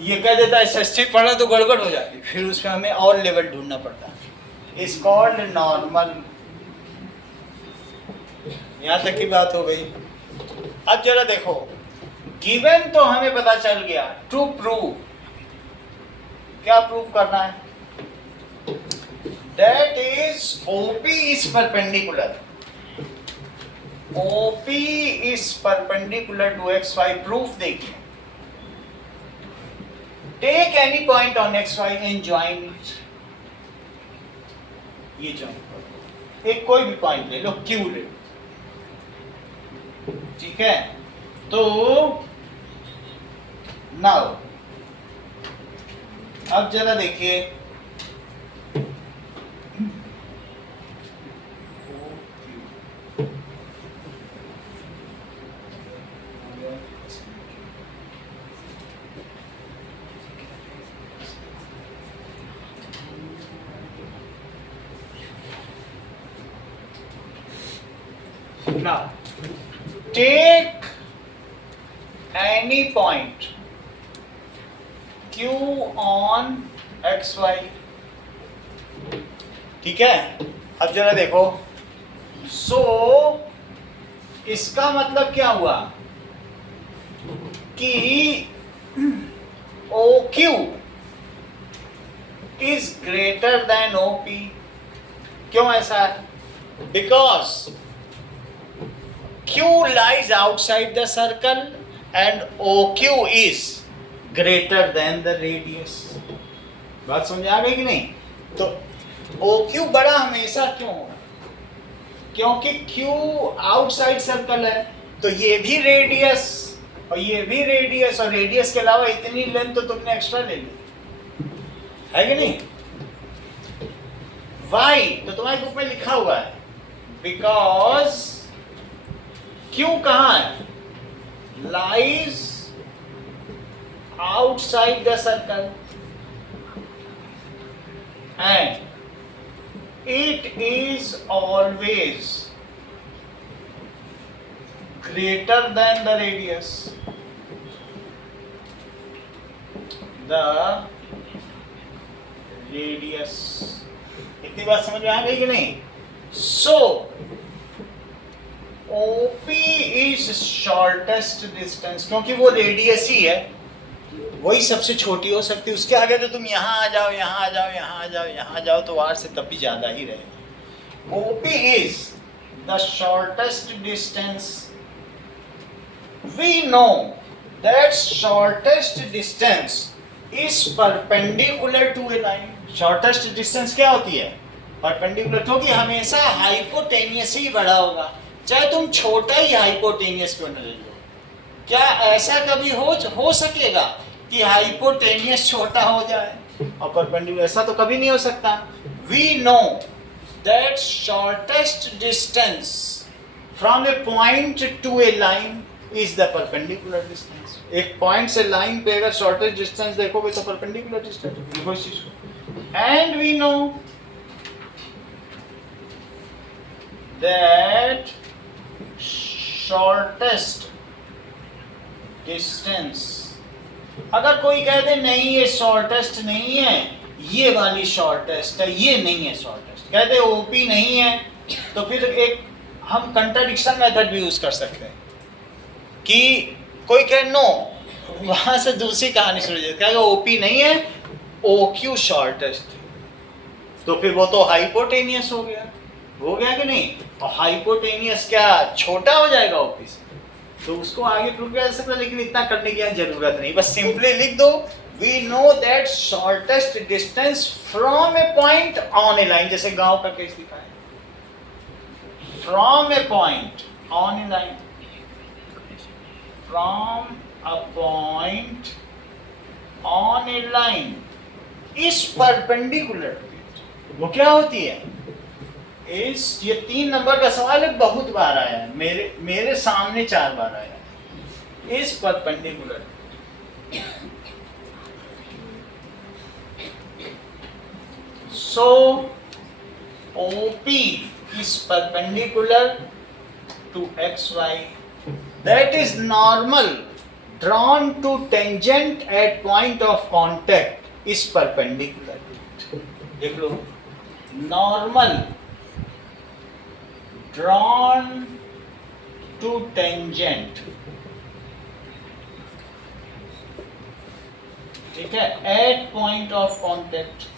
ये कह देता है एसएसटी पढ़ा तो गड़बड़ हो जाती, फिर उसमें हमें और लेवल ढूंढना पड़ता है। इस कॉल्ड नॉर्मल। यहाँ तक की बात हो गई। अब जरा देखो, गिवन तो हमें पता चल गया, टू प्रूव क्या प्रूव करना है? That is OP is perpendicular. OP is perpendicular to XY. Proof देखिए। Take any point on XY and join it. ये join करो। एक कोई भी पॉइंट ले लो, Q ले लो, ठीक है? तो नाउ अब जरा देखिए, now take any point Q on XY, ठीक है? अब जरा देखो, सो इसका मतलब क्या हुआ कि OQ is greater than OP। क्यों ऐसा है? Because Q lies outside the circle and OQ is greater than the radius। बात समझ आ गई कि नहीं? तो OQ बड़ा हमेशा क्यों होगा? क्योंकि Q आउटसाइड सर्कल है, तो ये भी रेडियस और ये भी रेडियस, और रेडियस के अलावा इतनी लेंथ तो तुमने एक्स्ट्रा ले ली है कि नहीं? वाई तो तुम्हारे बुक में लिखा हुआ है, बिकॉज Q कहाँ है? Lies outside the circle and it is always greater than the radius. The radius. इतनी बात समझ में आ गई कि नहीं? So OP is shortest distance, क्योंकि वो रेडियस ही है, वही सबसे छोटी हो सकती है। उसके आगे तो तुम यहाँ आ जाओ, यहाँ आ जाओ, यहाँ आ जाओ, यहाँ आ जाओ, तो वार से तब भी ज़्यादा ही रहेगी। OP is the shortest distance. We know that shortest distance is perpendicular to a line. Shortest distance क्या होती है? परपेंडिकुलर, क्योंकि हमेशा हाइपोटेनियस ही बड़ा होगा, चाहे तुम छोटा ही हाइपोटेनियस क्यों न ले लो। क्या ऐसा कभी हो सकेगा कि हाइपोटेनियस छोटा हो जाए और परपेंडिकुलर? ऐसा तो कभी नहीं हो सकता। We know that shortest distance from a point to a line is the perpendicular distance. एक पॉइंट से लाइन पे अगर शॉर्टेस्ट डिस्टेंस देखोगे तो परपेंडिकुलर डिस्टेंस देखो इस चीज को। And we know that shortest distance, अगर कोई कह दे नहीं ये शॉर्टेस्ट नहीं है, ये वाली शॉर्टेस्ट है, ये नहीं है शॉर्टेस्ट, कह दे ओपी नहीं है, तो फिर एक हम कंट्राडिक्शन मेथड भी यूज कर सकते हैं कि कोई कहे नो, वहां से दूसरी कहानी शुरू हो जाती है, ओपी नहीं है, ओक्यू शॉर्टेस्ट, तो फिर वो तो हाइपोटेनियस हो गया कि नहीं? और हाइपोटेनियस क्या छोटा हो जाएगा ओपी से? तो उसको आगे प्रूव किया जा सकता है, लेकिन इतना करने की जरूरत नहीं, बस सिंपली लिख दो we know that shortest distance from a point on a line, जैसे गांव का केस दिखा है, from a point on a line, from a point on a line is perpendicular. वो क्या होती है? ये 3 नंबर का सवाल है, बहुत बार आया है, मेरे सामने 4 बार आया है। Is perpendicular, so OP is perpendicular to XY, that is normal drawn to tangent at point of contact is perpendicular। देख लो, normal drawn to tangent, ठीक है, at point of contact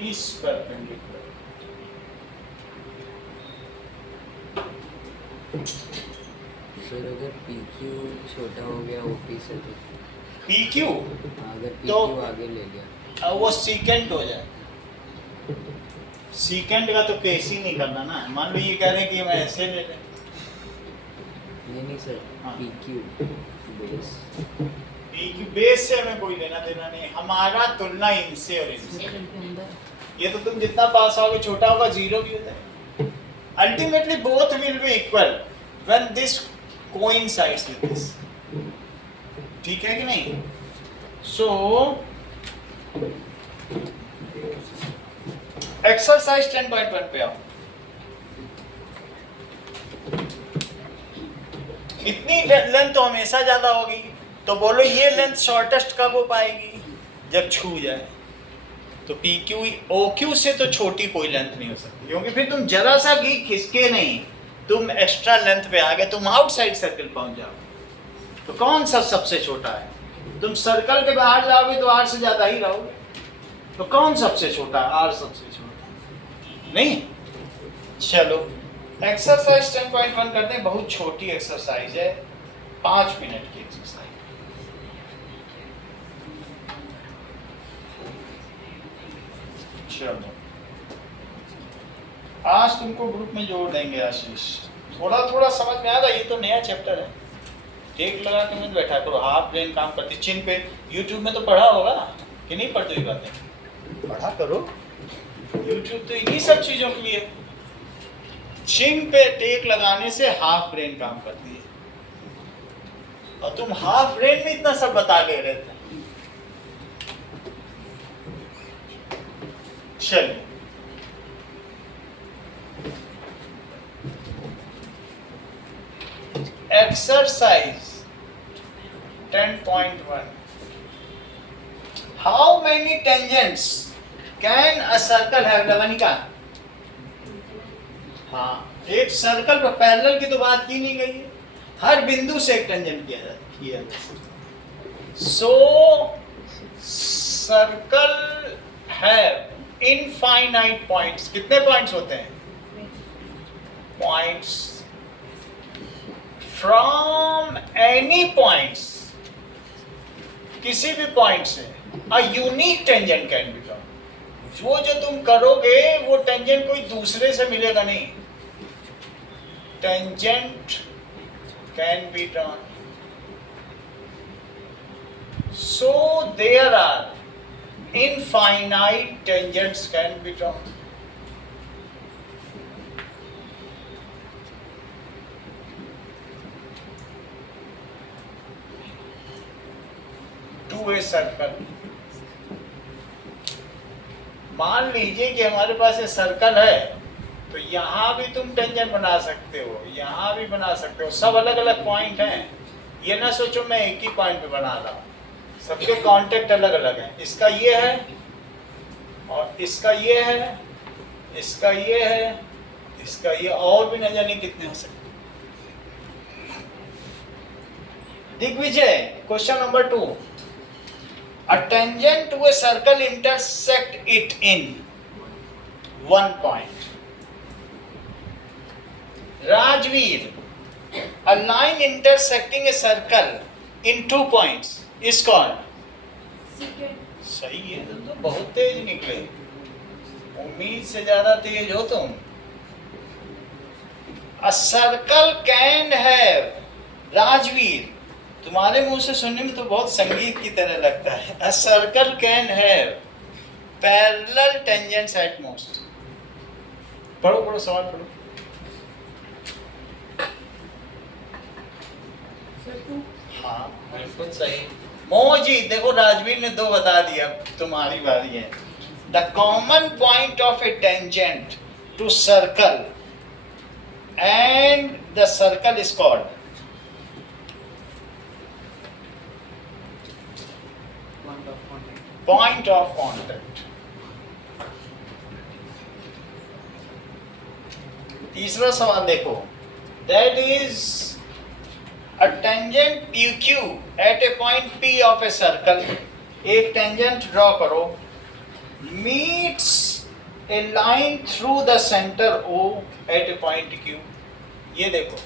is perpendicular। Sir अगर PQ छोटा हो गया OP से तो PQ अगर PQ तो आगे ले लिया अब वो सीकेंड हो जाए। सीकेंड का तो केस ही नहीं करना ना, मान लो ये कह रहे हैं कि मैं ऐसे ले लें, नहीं सर, हाँ। PQ बेस, PQ बेस से हमें कोई लेना देना नहीं, हमारा तुलना इनसे और इनसे। ये तो तुम जितना पास आओगे छोटा होगा, 0 भी होता है। Ultimately both will be equal when this coincides with this, ठीक है कि नहीं? सो एक्सरसाइज 10.1 पे आओ। इतनी लेंथ तो हमेशा ज्यादा होगी, तो बोलो ये लेंथ शॉर्टेस्ट कब हो पाएगी? जब छू जाए। तो PQ OQ से तो छोटी कोई लेंथ नहीं हो सकती, क्योंकि फिर तुम जरा सा भी खिसके नहीं, तुम एक्स्ट्रा लेंथ पे आ गए, तुम आउटसाइड सर्कल पहुंच जाओगे। तो कौन सा सबसे छोटा है? तुम सर्कल के बाहर जाओगे तो R से ज्यादा ही रहोगे, तो कौन सबसे छोटा? R सबसे छोटा नहीं। चलो एक्सरसाइज 10.1 करते हैं, बहुत छोटी एक्सरसाइज है, 5 मिनट की एक्सरसाइज। चलो आज तुमको ग्रुप में जोड़ देंगे आशीष, थोड़ा थोड़ा समझ में आएगा, ये तो नया चैप्टर है, टेक लगा के मत बैठा करो, हाफ ब्रेन काम करती। चिन पे यूट्यूब में तो पढ़ा होगा कि नहीं पढ़ते हुई बातें, पढ़ा करो, यूट्यूब तो इन्हीं सब चीजों के लिए। चिन पे टेक लगाने से हाफ ब्रेन काम करती है, और तुम हाफ ब्रेन में इतना सब बता के रहते हैं। चलिए exercise 10.1 how many tangents can a circle have? लवनिका, हाँ, एक सर्कल पर पैरेलल की तो बात की नहीं गई है, हर बिंदु से एक टेंजेंट किया सो सर्कल हैव इनफाइनाइट पॉइंट्स। कितने पॉइंट्स होते हैं? पॉइंट्स from एनी पॉइंट्स, किसी भी पॉइंट से a unique tangent can be drawn. वो जो तुम करोगे वो टेंजेंट कोई दूसरे से मिलेगा नहीं। Tangent can be drawn, so there are infinite tangents can be drawn. To a circle, मान लीजिए कि हमारे पास ये सर्कल है, तो यहाँ भी तुम टेंजेंट बना सकते हो, यहाँ भी बना सकते हो, सब अलग अलग पॉइंट हैं। ये ना सोचो मैं एक ही पॉइंट पे बना रहा हूँ, सबके कांटेक्ट अलग अलग हैं। इसका ये है और इसका ये है, इसका ये है, इसका ये, और भी न जाने कितने हो सकते। Digvijay, question number 2, a tangent to a circle intersect it in one point. Rajveer, a line intersecting a circle in 2 points is called. Secant. सही है, तुम तो बहुत तेज निकले, उम्मीद से ज्यादा तेज हो तुम। A circle can have, Rajveer, तुम्हारे मुंह से सुनने में तो बहुत संगीत की तरह लगता है। A circle can have parallel tangents at most. पढ़ो पढ़ो, सवाल पढ़ो। Sir, 2. हाँ बिल्कुल सही। मोजी, देखो राजवीर ने 2 बता दिया, तुम्हारी बारी है। The common point of a tangent to circle and the circle is called. Point of contact. तीसरा सवाल देखो, that is a tangent PQ at a point P of a circle. एक टेंजेंट ड्रॉ करो, meets a line through the center O at a point Q. ये देखो,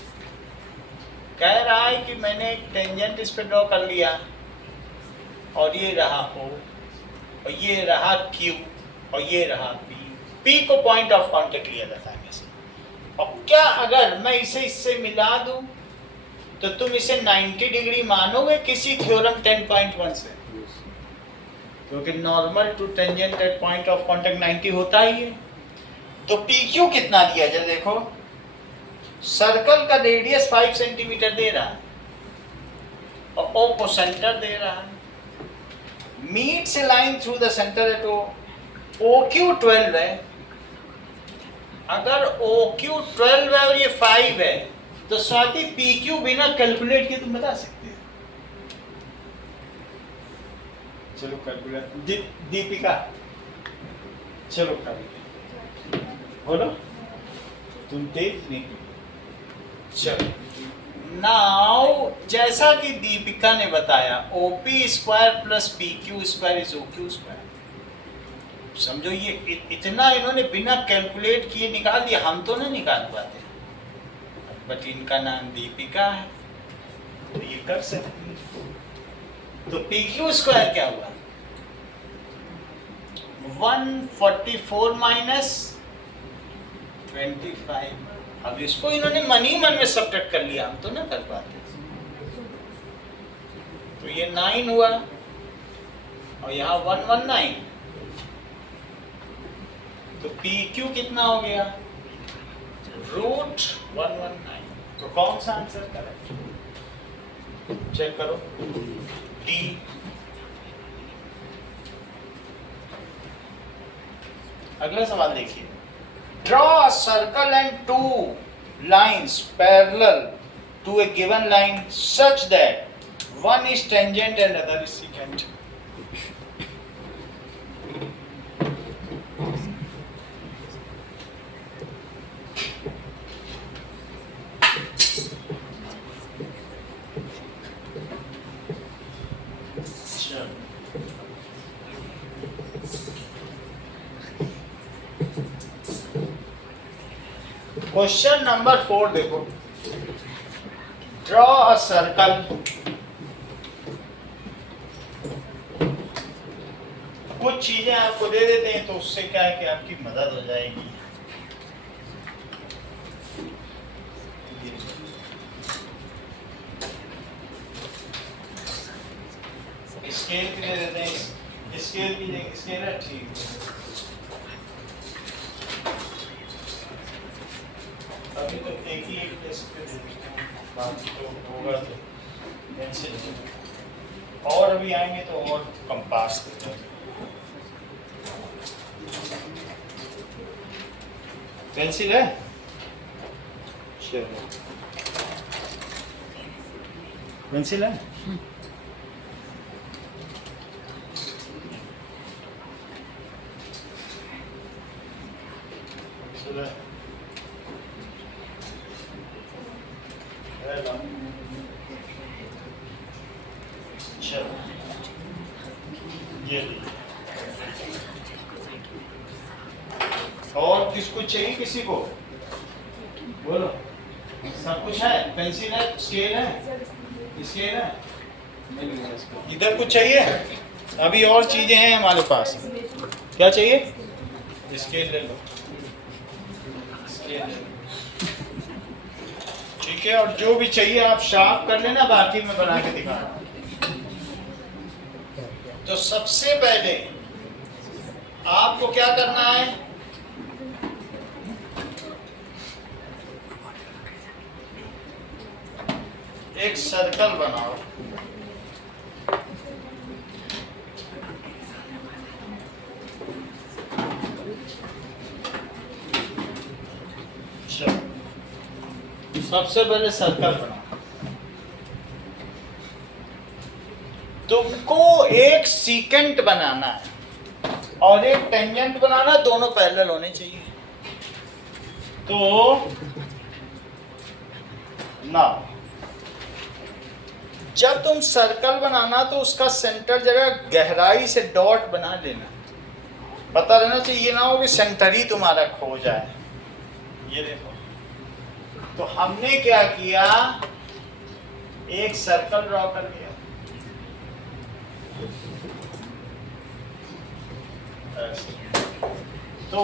कह रहा है कि मैंने एक टेंजेंट इस पे ड्रॉ कर लिया और ये रहा O और ये रहा Q और ये रहा P। P को पॉइंट ऑफ कांटेक्ट लिया जाता है इसे। और क्या अगर मैं इसे इससे मिला दूं तो तुम इसे 90 डिग्री मानोगे किसी थ्योरम 10.1 से? क्योंकि normal to tangent at point of contact 90 होता ही है। तो PQ कितना दिया जाए देखो, सर्कल का रेडियस 5 सेंटीमीटर दे रहा है और O को सेंटर दे रहा है। meets a line through the center at O. OQ 12 है, अगर OQ 12 है और ये 5 है तो स्वाति PQ बिना कैलकुलेट किए तुम बता सकते हो। चलो कैलकुलेट, दीपिका चलो कर बोलो, तुम तेज नहीं। चलो नाउ, जैसा कि दीपिका ने बताया, OP square plus PQ square is OQ square. समझो ये इतना इन्होंने बिना कैलकुलेट किए निकाल दिया, हम तो नहीं निकाल पाते, बट इनका नाम दीपिका है तो ये कर सकती है। तो PQ स्क्वायर क्या हुआ, 144 माइनस 25। अब इसको इन्होंने मन ही मन में सब्ट्रैक्ट कर लिया, हम तो ना कर पाते। तो ये 9 हुआ और यहाँ 119, तो PQ कितना हो गया, √119। तो कौन सा आंसर करेक्ट, चेक करो, D। अगला सवाल देखिए, draw a circle and 2 lines parallel to a given line such that one is tangent and other is secant. Question number 4 देखो, ड्रॉ अ सर्कल। कुछ चीजें आपको दे देते हैं तो उससे क्या है कि आपकी मदद हो जाएगी। स्केल भी दे देते हैं, स्केल भी देंगे, स्केल है ठीक है। अभी तो एक ही एक टेस्ट पे दे देते हैं, बाकी तो होगा तो पेंसिल। और अभी आएंगे तो और कंपास देते हैं। पेंसिल है, चलो पेंसिल है। चलो ये और किसको चाहिए, किसी को बोलो। सब कुछ है, पेंसिल है, स्केल है, स्केल है, इधर कुछ चाहिए। अभी और चीजें हैं हमारे पास। क्या चाहिए? स्केल ले लो, स्केल ले लो, ठीक है। और जो भी चाहिए आप शार्प कर लेना, बाकी मैं बना के दिखा रहा हूं। तो सबसे पहले आपको क्या करना है, एक सर्कल बनाओ। चलो सबसे पहले सर्कल बनाओ। तुमको एक सीकेंट बनाना है और एक टेंजेंट बनाना, दोनों पैरेलल होने चाहिए। तो ना जब तुम सर्कल बनाना तो उसका सेंटर जगह गहराई से डॉट बना लेना। पता रहना चाहिए, ये ना हो कि सेंटर ही तुम्हारा खो जाए। ये देखो, तो हमने क्या किया, एक सर्कल ड्रॉ कर लिया। तो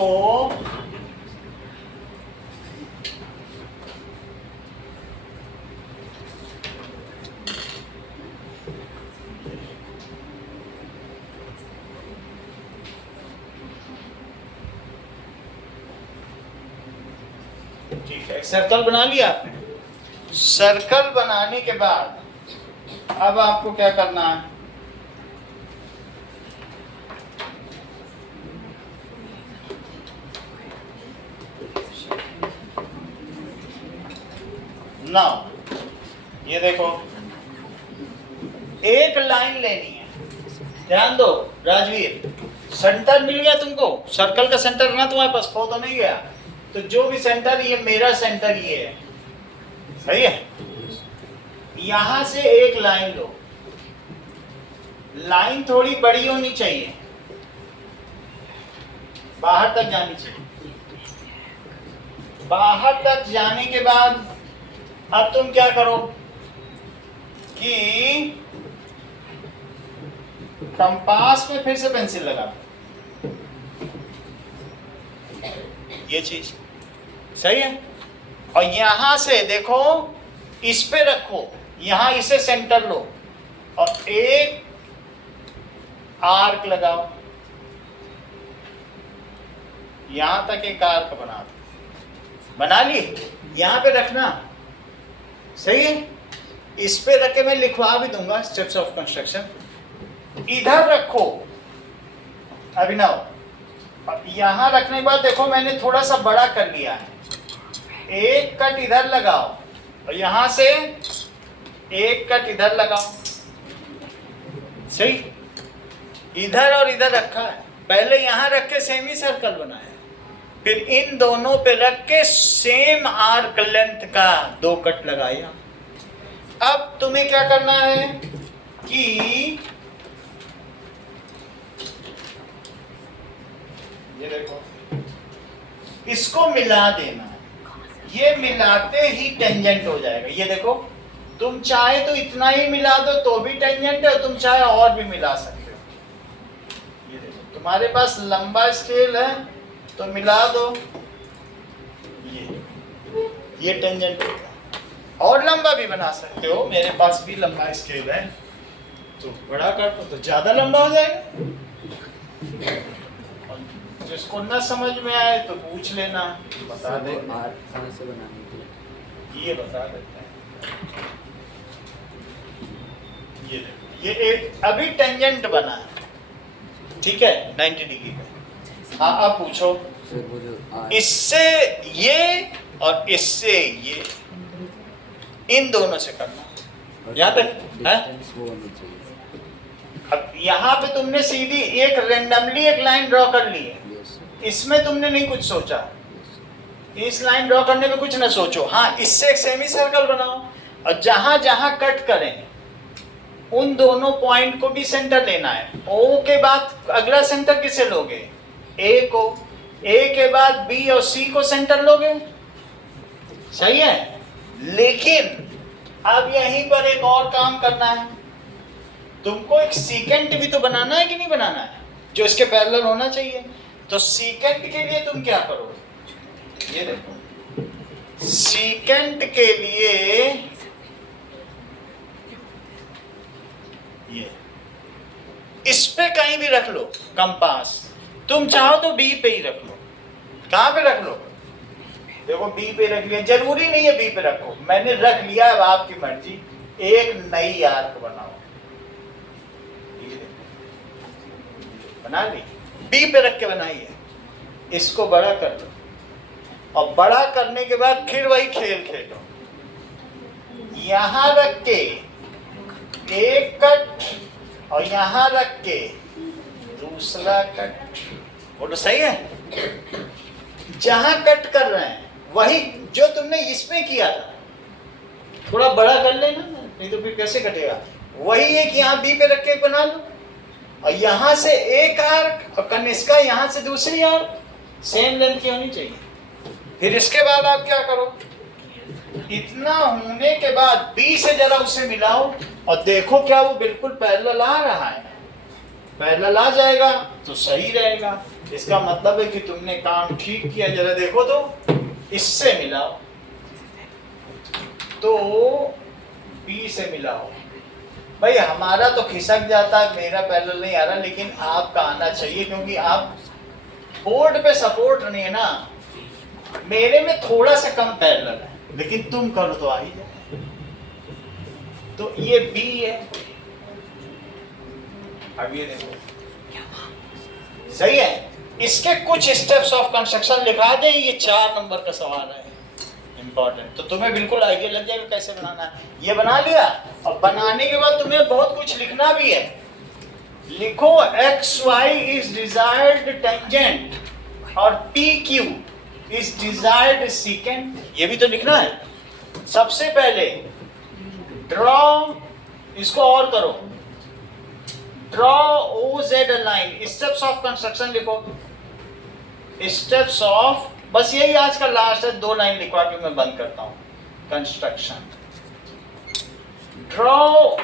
ठीक है, सर्कल बना लिया आपने। सर्कल बनाने के बाद अब आपको क्या करना है, ना ये देखो, एक लाइन लेनी है। ध्यान दो राजवीर, सेंटर मिल गया तुमको, सर्कल का सेंटर ना तुम्हारे पास, खो तो नहीं गया। तो जो भी सेंटर, ये मेरा सेंटर ये है, सही है। यहां से एक लाइन लो, लाइन थोड़ी बड़ी होनी चाहिए, बाहर तक जानी चाहिए। बाहर तक जाने के बाद अब तुम क्या करो कि कंपास में फिर से पेंसिल लगा दो। ये चीज सही है। और यहां से देखो, इस पे रखो, यहां इसे सेंटर लो और एक आर्क लगाओ, यहां तक एक आर्क बना दो। बना ली, यहां पे रखना, सही है। इस पे रख के मैं लिखवा भी दूंगा स्टेप्स ऑफ कंस्ट्रक्शन। इधर रखो अभिनव, यहां रखने के बाद देखो मैंने थोड़ा सा बड़ा कर लिया है। एक कट इधर लगाओ और यहां से एक कट इधर लगाओ, सही। इधर और इधर रखा है, पहले यहां रख के सेमी सर्कल बनाया, फिर इन दोनों पे रख के सेम आर्क लेंथ का 2 कट लगाया। अब तुम्हें क्या करना है कि ये देखो, इसको मिला देना है। ये मिलाते ही टेंजेंट हो जाएगा। ये देखो, तुम चाहे तो इतना ही मिला दो तो भी टेंजेंट है, तुम चाहे और भी मिला सकते हो। ये देखो तुम्हारे पास लंबा स्केल है तो मिला दो, ये टेंजेंट होगा। और लंबा भी बना सकते हो, मेरे पास भी लंबा स्केल है तो बड़ा कर दो तो ज्यादा लंबा हो जाएगा। जिसको न समझ में आए तो पूछ लेना, बता सर, देंगे। वो आर्क कहाँ से बनाने के लिए? ये बता देते हैं। ये देखो, ये एक अभी टेंजेंट बना है, ठीक है, 90 डिग्री का। हाँ अब पूछो, सर वो जो आर्क इससे ये और इससे ये, इन दोनों से करना। यहाँ तक है? डिस्टेंस वो होनी चाहिए। अब यहाँ पे तुमने सीधी एक रेंडमली एक लाइन ड्रॉ कर ली है, यस सर, इसमें तुमने नहीं कुछ सोचा, यस सर। इस लाइन ड्रॉ करने में कुछ ना सोचो। हाँ, इससे एक सेमी सर्कल बनाओ और जहां जहां कट करें उन दोनों पॉइंट को भी सेंटर लेना है। ओ के बाद अगला सेंटर किसे लोगे? ए को। ए के बाद बी और सी को सेंटर लोगे, सही है। लेकिन अब यहीं पर एक और काम करना है, तुमको एक सीकेंट भी तो बनाना है कि नहीं बनाना है, जो इसके पैरेलल होना चाहिए। तो सीकेंट के लिए तुम क्या करो, ये देखो, सीकेंट के लिए ये इस पे कहीं भी रख लो कंपास, तुम चाहो तो बी पे ही रख लो। कहां पे रख लो? देखो बी पे रख लिया, जरूरी नहीं है बी पे रखो, मैंने रख लिया, अब आपकी मर्जी। एक नई आर्क बनाओ, ये देखो बना ली, बी पे रख के बनाइए, इसको बड़ा कर लो और बड़ा करने के बाद फिर वही खेल खेलो। यहां रख के एक कट और यहां रख के दूसरा कट, वो तो सही है। जहां कट कर रहे हैं वही जो तुमने इसमें किया था, थोड़ा बड़ा कर लेना, नहीं तो फिर कैसे कटेगा। वही एक यहाँ बी पे रख के बना लो और यहां से एक आर्क और कनिष्का यहां से दूसरी आर्क, सेम लेंथ की होनी चाहिए। फिर इसके बाद आप क्या करो, इतना होने के बाद बी से जरा उसे मिलाओ और देखो क्या वो बिल्कुल पैरेलल आ रहा है। पैरेलल आ जाएगा तो सही रहेगा, इसका मतलब है कि तुमने काम ठीक किया। जरा देखो तो इससे मिलाओ, तो बी से मिलाओ। भाई हमारा तो खिसक जाता है, मेरा पैरेलल नहीं आ रहा, लेकिन आपका आना चाहिए क्योंकि आप बोर्ड पे सपोर्ट नहीं है ना। मेरे में थोड़ा सा कम पैरेलल है, लेकिन तुम करो तो आ ही जाए। तो ये बी है, अब ये देखो सही है। इसके कुछ स्टेप्स ऑफ कंस्ट्रक्शन लिखा दें, ये 4 नंबर का सवाल है इंपॉर्टेंट, तो तुम्हें बिल्कुल आइडिया लग जाएगा कैसे बनाना है। ये बना लिया और बनाने के बाद तुम्हें बहुत कुछ लिखना भी है। लिखो X Y is desired tangent और P Q is desired secant, ये भी तो लिखना है। सबसे पहले ड्रॉ, इसको और करो, draw O Z line, steps of construction लिखो, स्टेप्स ऑफ, बस यही आज का लास्ट है, 2 लाइन लिखवा के मैं बंद करता हूं। कंस्ट्रक्शन ड्रॉ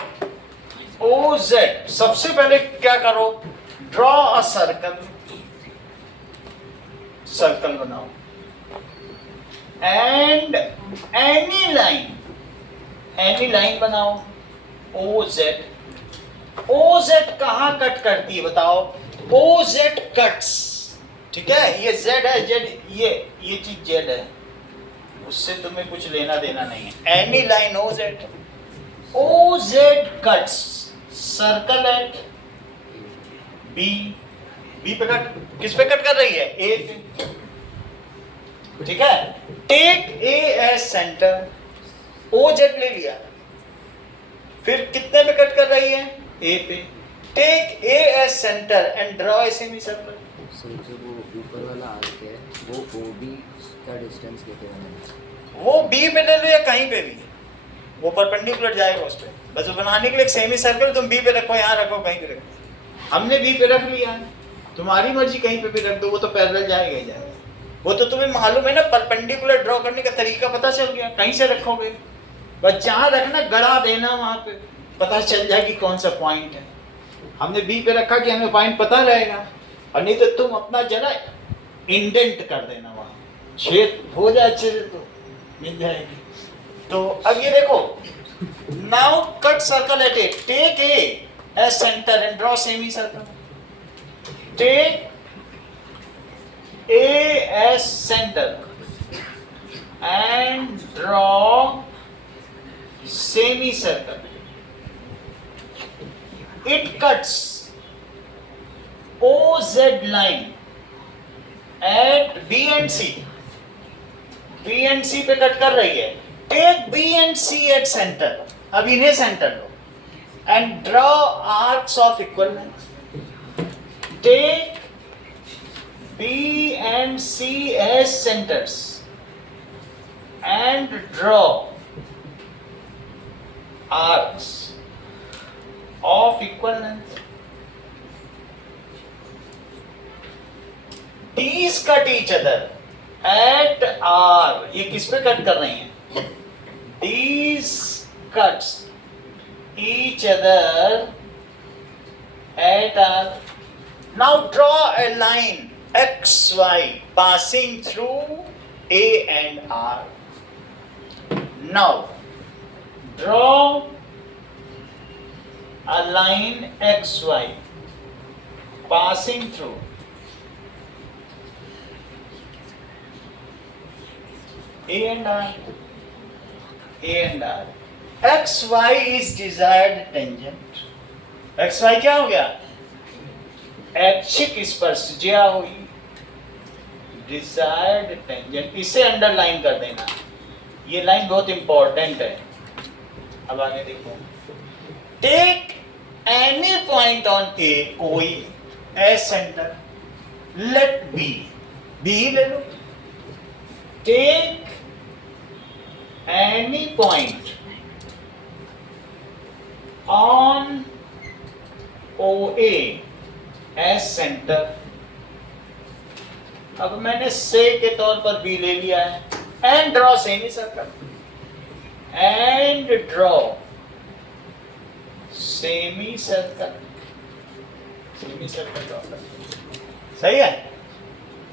ओ जेड, सबसे पहले क्या करो, ड्रॉ अ सर्कल, सर्कल बनाओ एंड एनी लाइन बनाओ ओ जेड। ओ जेड कहां कट करती है बताओ, ओ जेड कट्स, ठीक है, ये जेड है, जेड ये चीज जेड है, उससे तुम्हें कुछ लेना देना नहीं है। Any line O Z cuts circle at B, B पे कट, किस पे कट कर रही है, ए पे, ठीक है। Take A as centre, O Z ले लिया, फिर कितने पे कट कर रही है, ए पे। Take A as centre and draw a semicircle. Sir जो वो ऊपर वाला आर्क है वो OB का डिस्टेंस लेके बनाना है। वो बी पे ले लो या कहीं पे भी, वो परपेंडिकुलर जाएगा उस पे। बस बनाने के लिए एक सेमी सर्कल तुम बी पे रखो, यहाँ रखो, कहीं पे रखो। हमने बी पे रख लिया है, तुम्हारी मर्जी कहीं पे भी रख दो, वो तो पैरेलल जाएगा ही जाएगा। वो तो तुम्हें मालूम है ना, परपेंडिकुलर ड्रॉ करने का तरीका पता चल गया, कहीं से रखोगे बस जहां रखना गड़ा देना, वहां पे पता चल जाए कि कौन सा पॉइंट है। हमने बी पे रखा कि हमें पॉइंट पता रहेगा, और नहीं तो तुम अपना जरा इंडेंट कर देना, वहां छेद हो जाए अच्छे से तो मिल जाएगी। तो अब ये देखो, now cut circle at A, take A as centre and draw semicircle. टेक A as center and draw semicircle. It cuts OZ line at B and C. B and C पे कट कर रही है। Take B and C at center. अब इन्हें centre low and draw arcs of equal length. Take B and C as centers and draw arcs of equal length. These cut each other at R. ये किस पे cut कर रही हैं? These cuts each other at R. Now draw a line XY passing through A and R. Now draw a line XY passing through A and R. A and R. XY is desired tangent. XY क्या हो गया? ऐच्छिक स्पर्शज्या हुई, desired tangent. इसे underline कर देना, ये line बहुत इंपॉर्टेंट है। अब आगे देखो, take any point on A O as centre, let B, B ले लो। Take any point on O as centre. अब मैंने से के तौर पर बी ले लिया है। And draw semi circle, and draw semi circle, semi circle draw कर। सही है।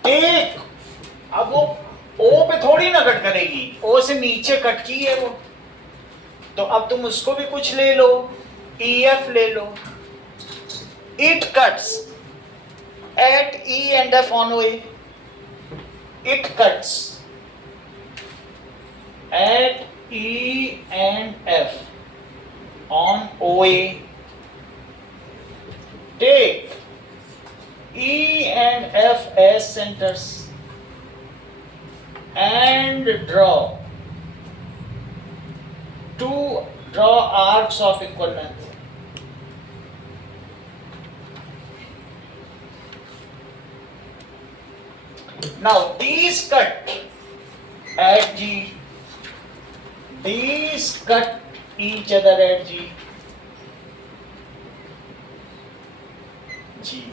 टेक, अब वो ओ पे थोड़ी ना कट करेगी, ओ से नीचे कट की है वो, तो अब तुम उसको भी कुछ ले लो, ई एफ ले लो। It cuts at E and F on OA. It cuts at E and F on OA. Take E and F as centers and draw arcs of equal length. Now these cut at G, these cut each other at G. G.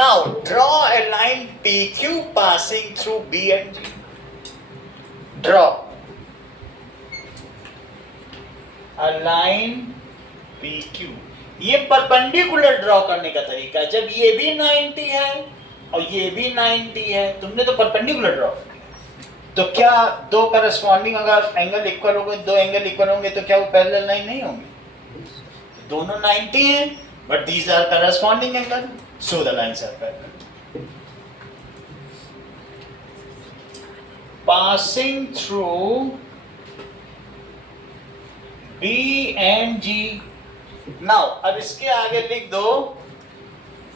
Now draw a line PQ passing through B and G. Draw a line PQ. ये perpendicular draw करने का तरीका है। जब ये भी 90 है और ये भी 90 है, तुमने तो परपेंडिकुलर ड्रॉ किया, तो क्या दो करस्पॉन्डिंग अगर एंगल इक्वल होंगे, दो एंगल इक्वल होंगे, तो क्या वो पैरेलल लाइन नहीं होंगे? दोनों 90 हैं, but these are corresponding angle, so the lines are parallel. Passing through B and G। नाउ अब इसके आगे लिख दो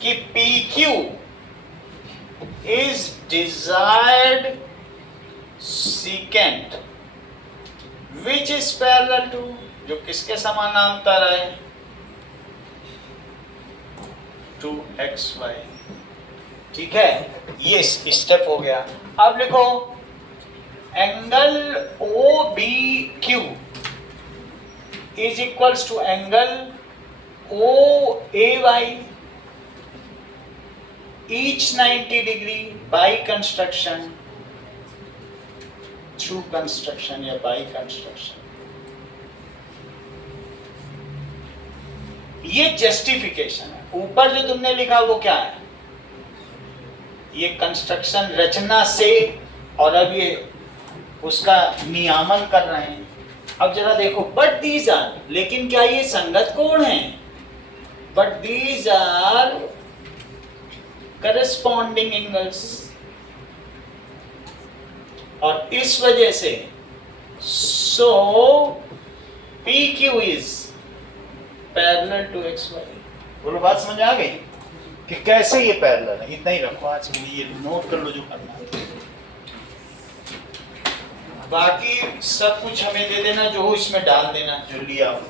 कि PQ is desired secant which is parallel to, जो किसके समानांतर है? to XY। ठीक है, ये स्टेप हो गया। अब लिखो angle OBQ is equals to angle OAY, each 90 degree by construction, through construction या by construction। ये जस्टिफिकेशन है। ऊपर जो तुमने लिखा वो क्या है? ये कंस्ट्रक्शन रचना से, और अब ये उसका नियामन कर रहे हैं। अब जरा देखो, बट दीज आर, लेकिन क्या ये संगत कोण है? But these are corresponding angles, और इस वजह से so PQ is parallel to XY। बोलो, बात समझ आ गई कि कैसे ये पैरेलल है? इतना ही रखो आज के लिए, नोट कर लो जो करना है। बाकी सब कुछ हमें दे देना, जो हो इसमें डाल देना, जो लिया हो।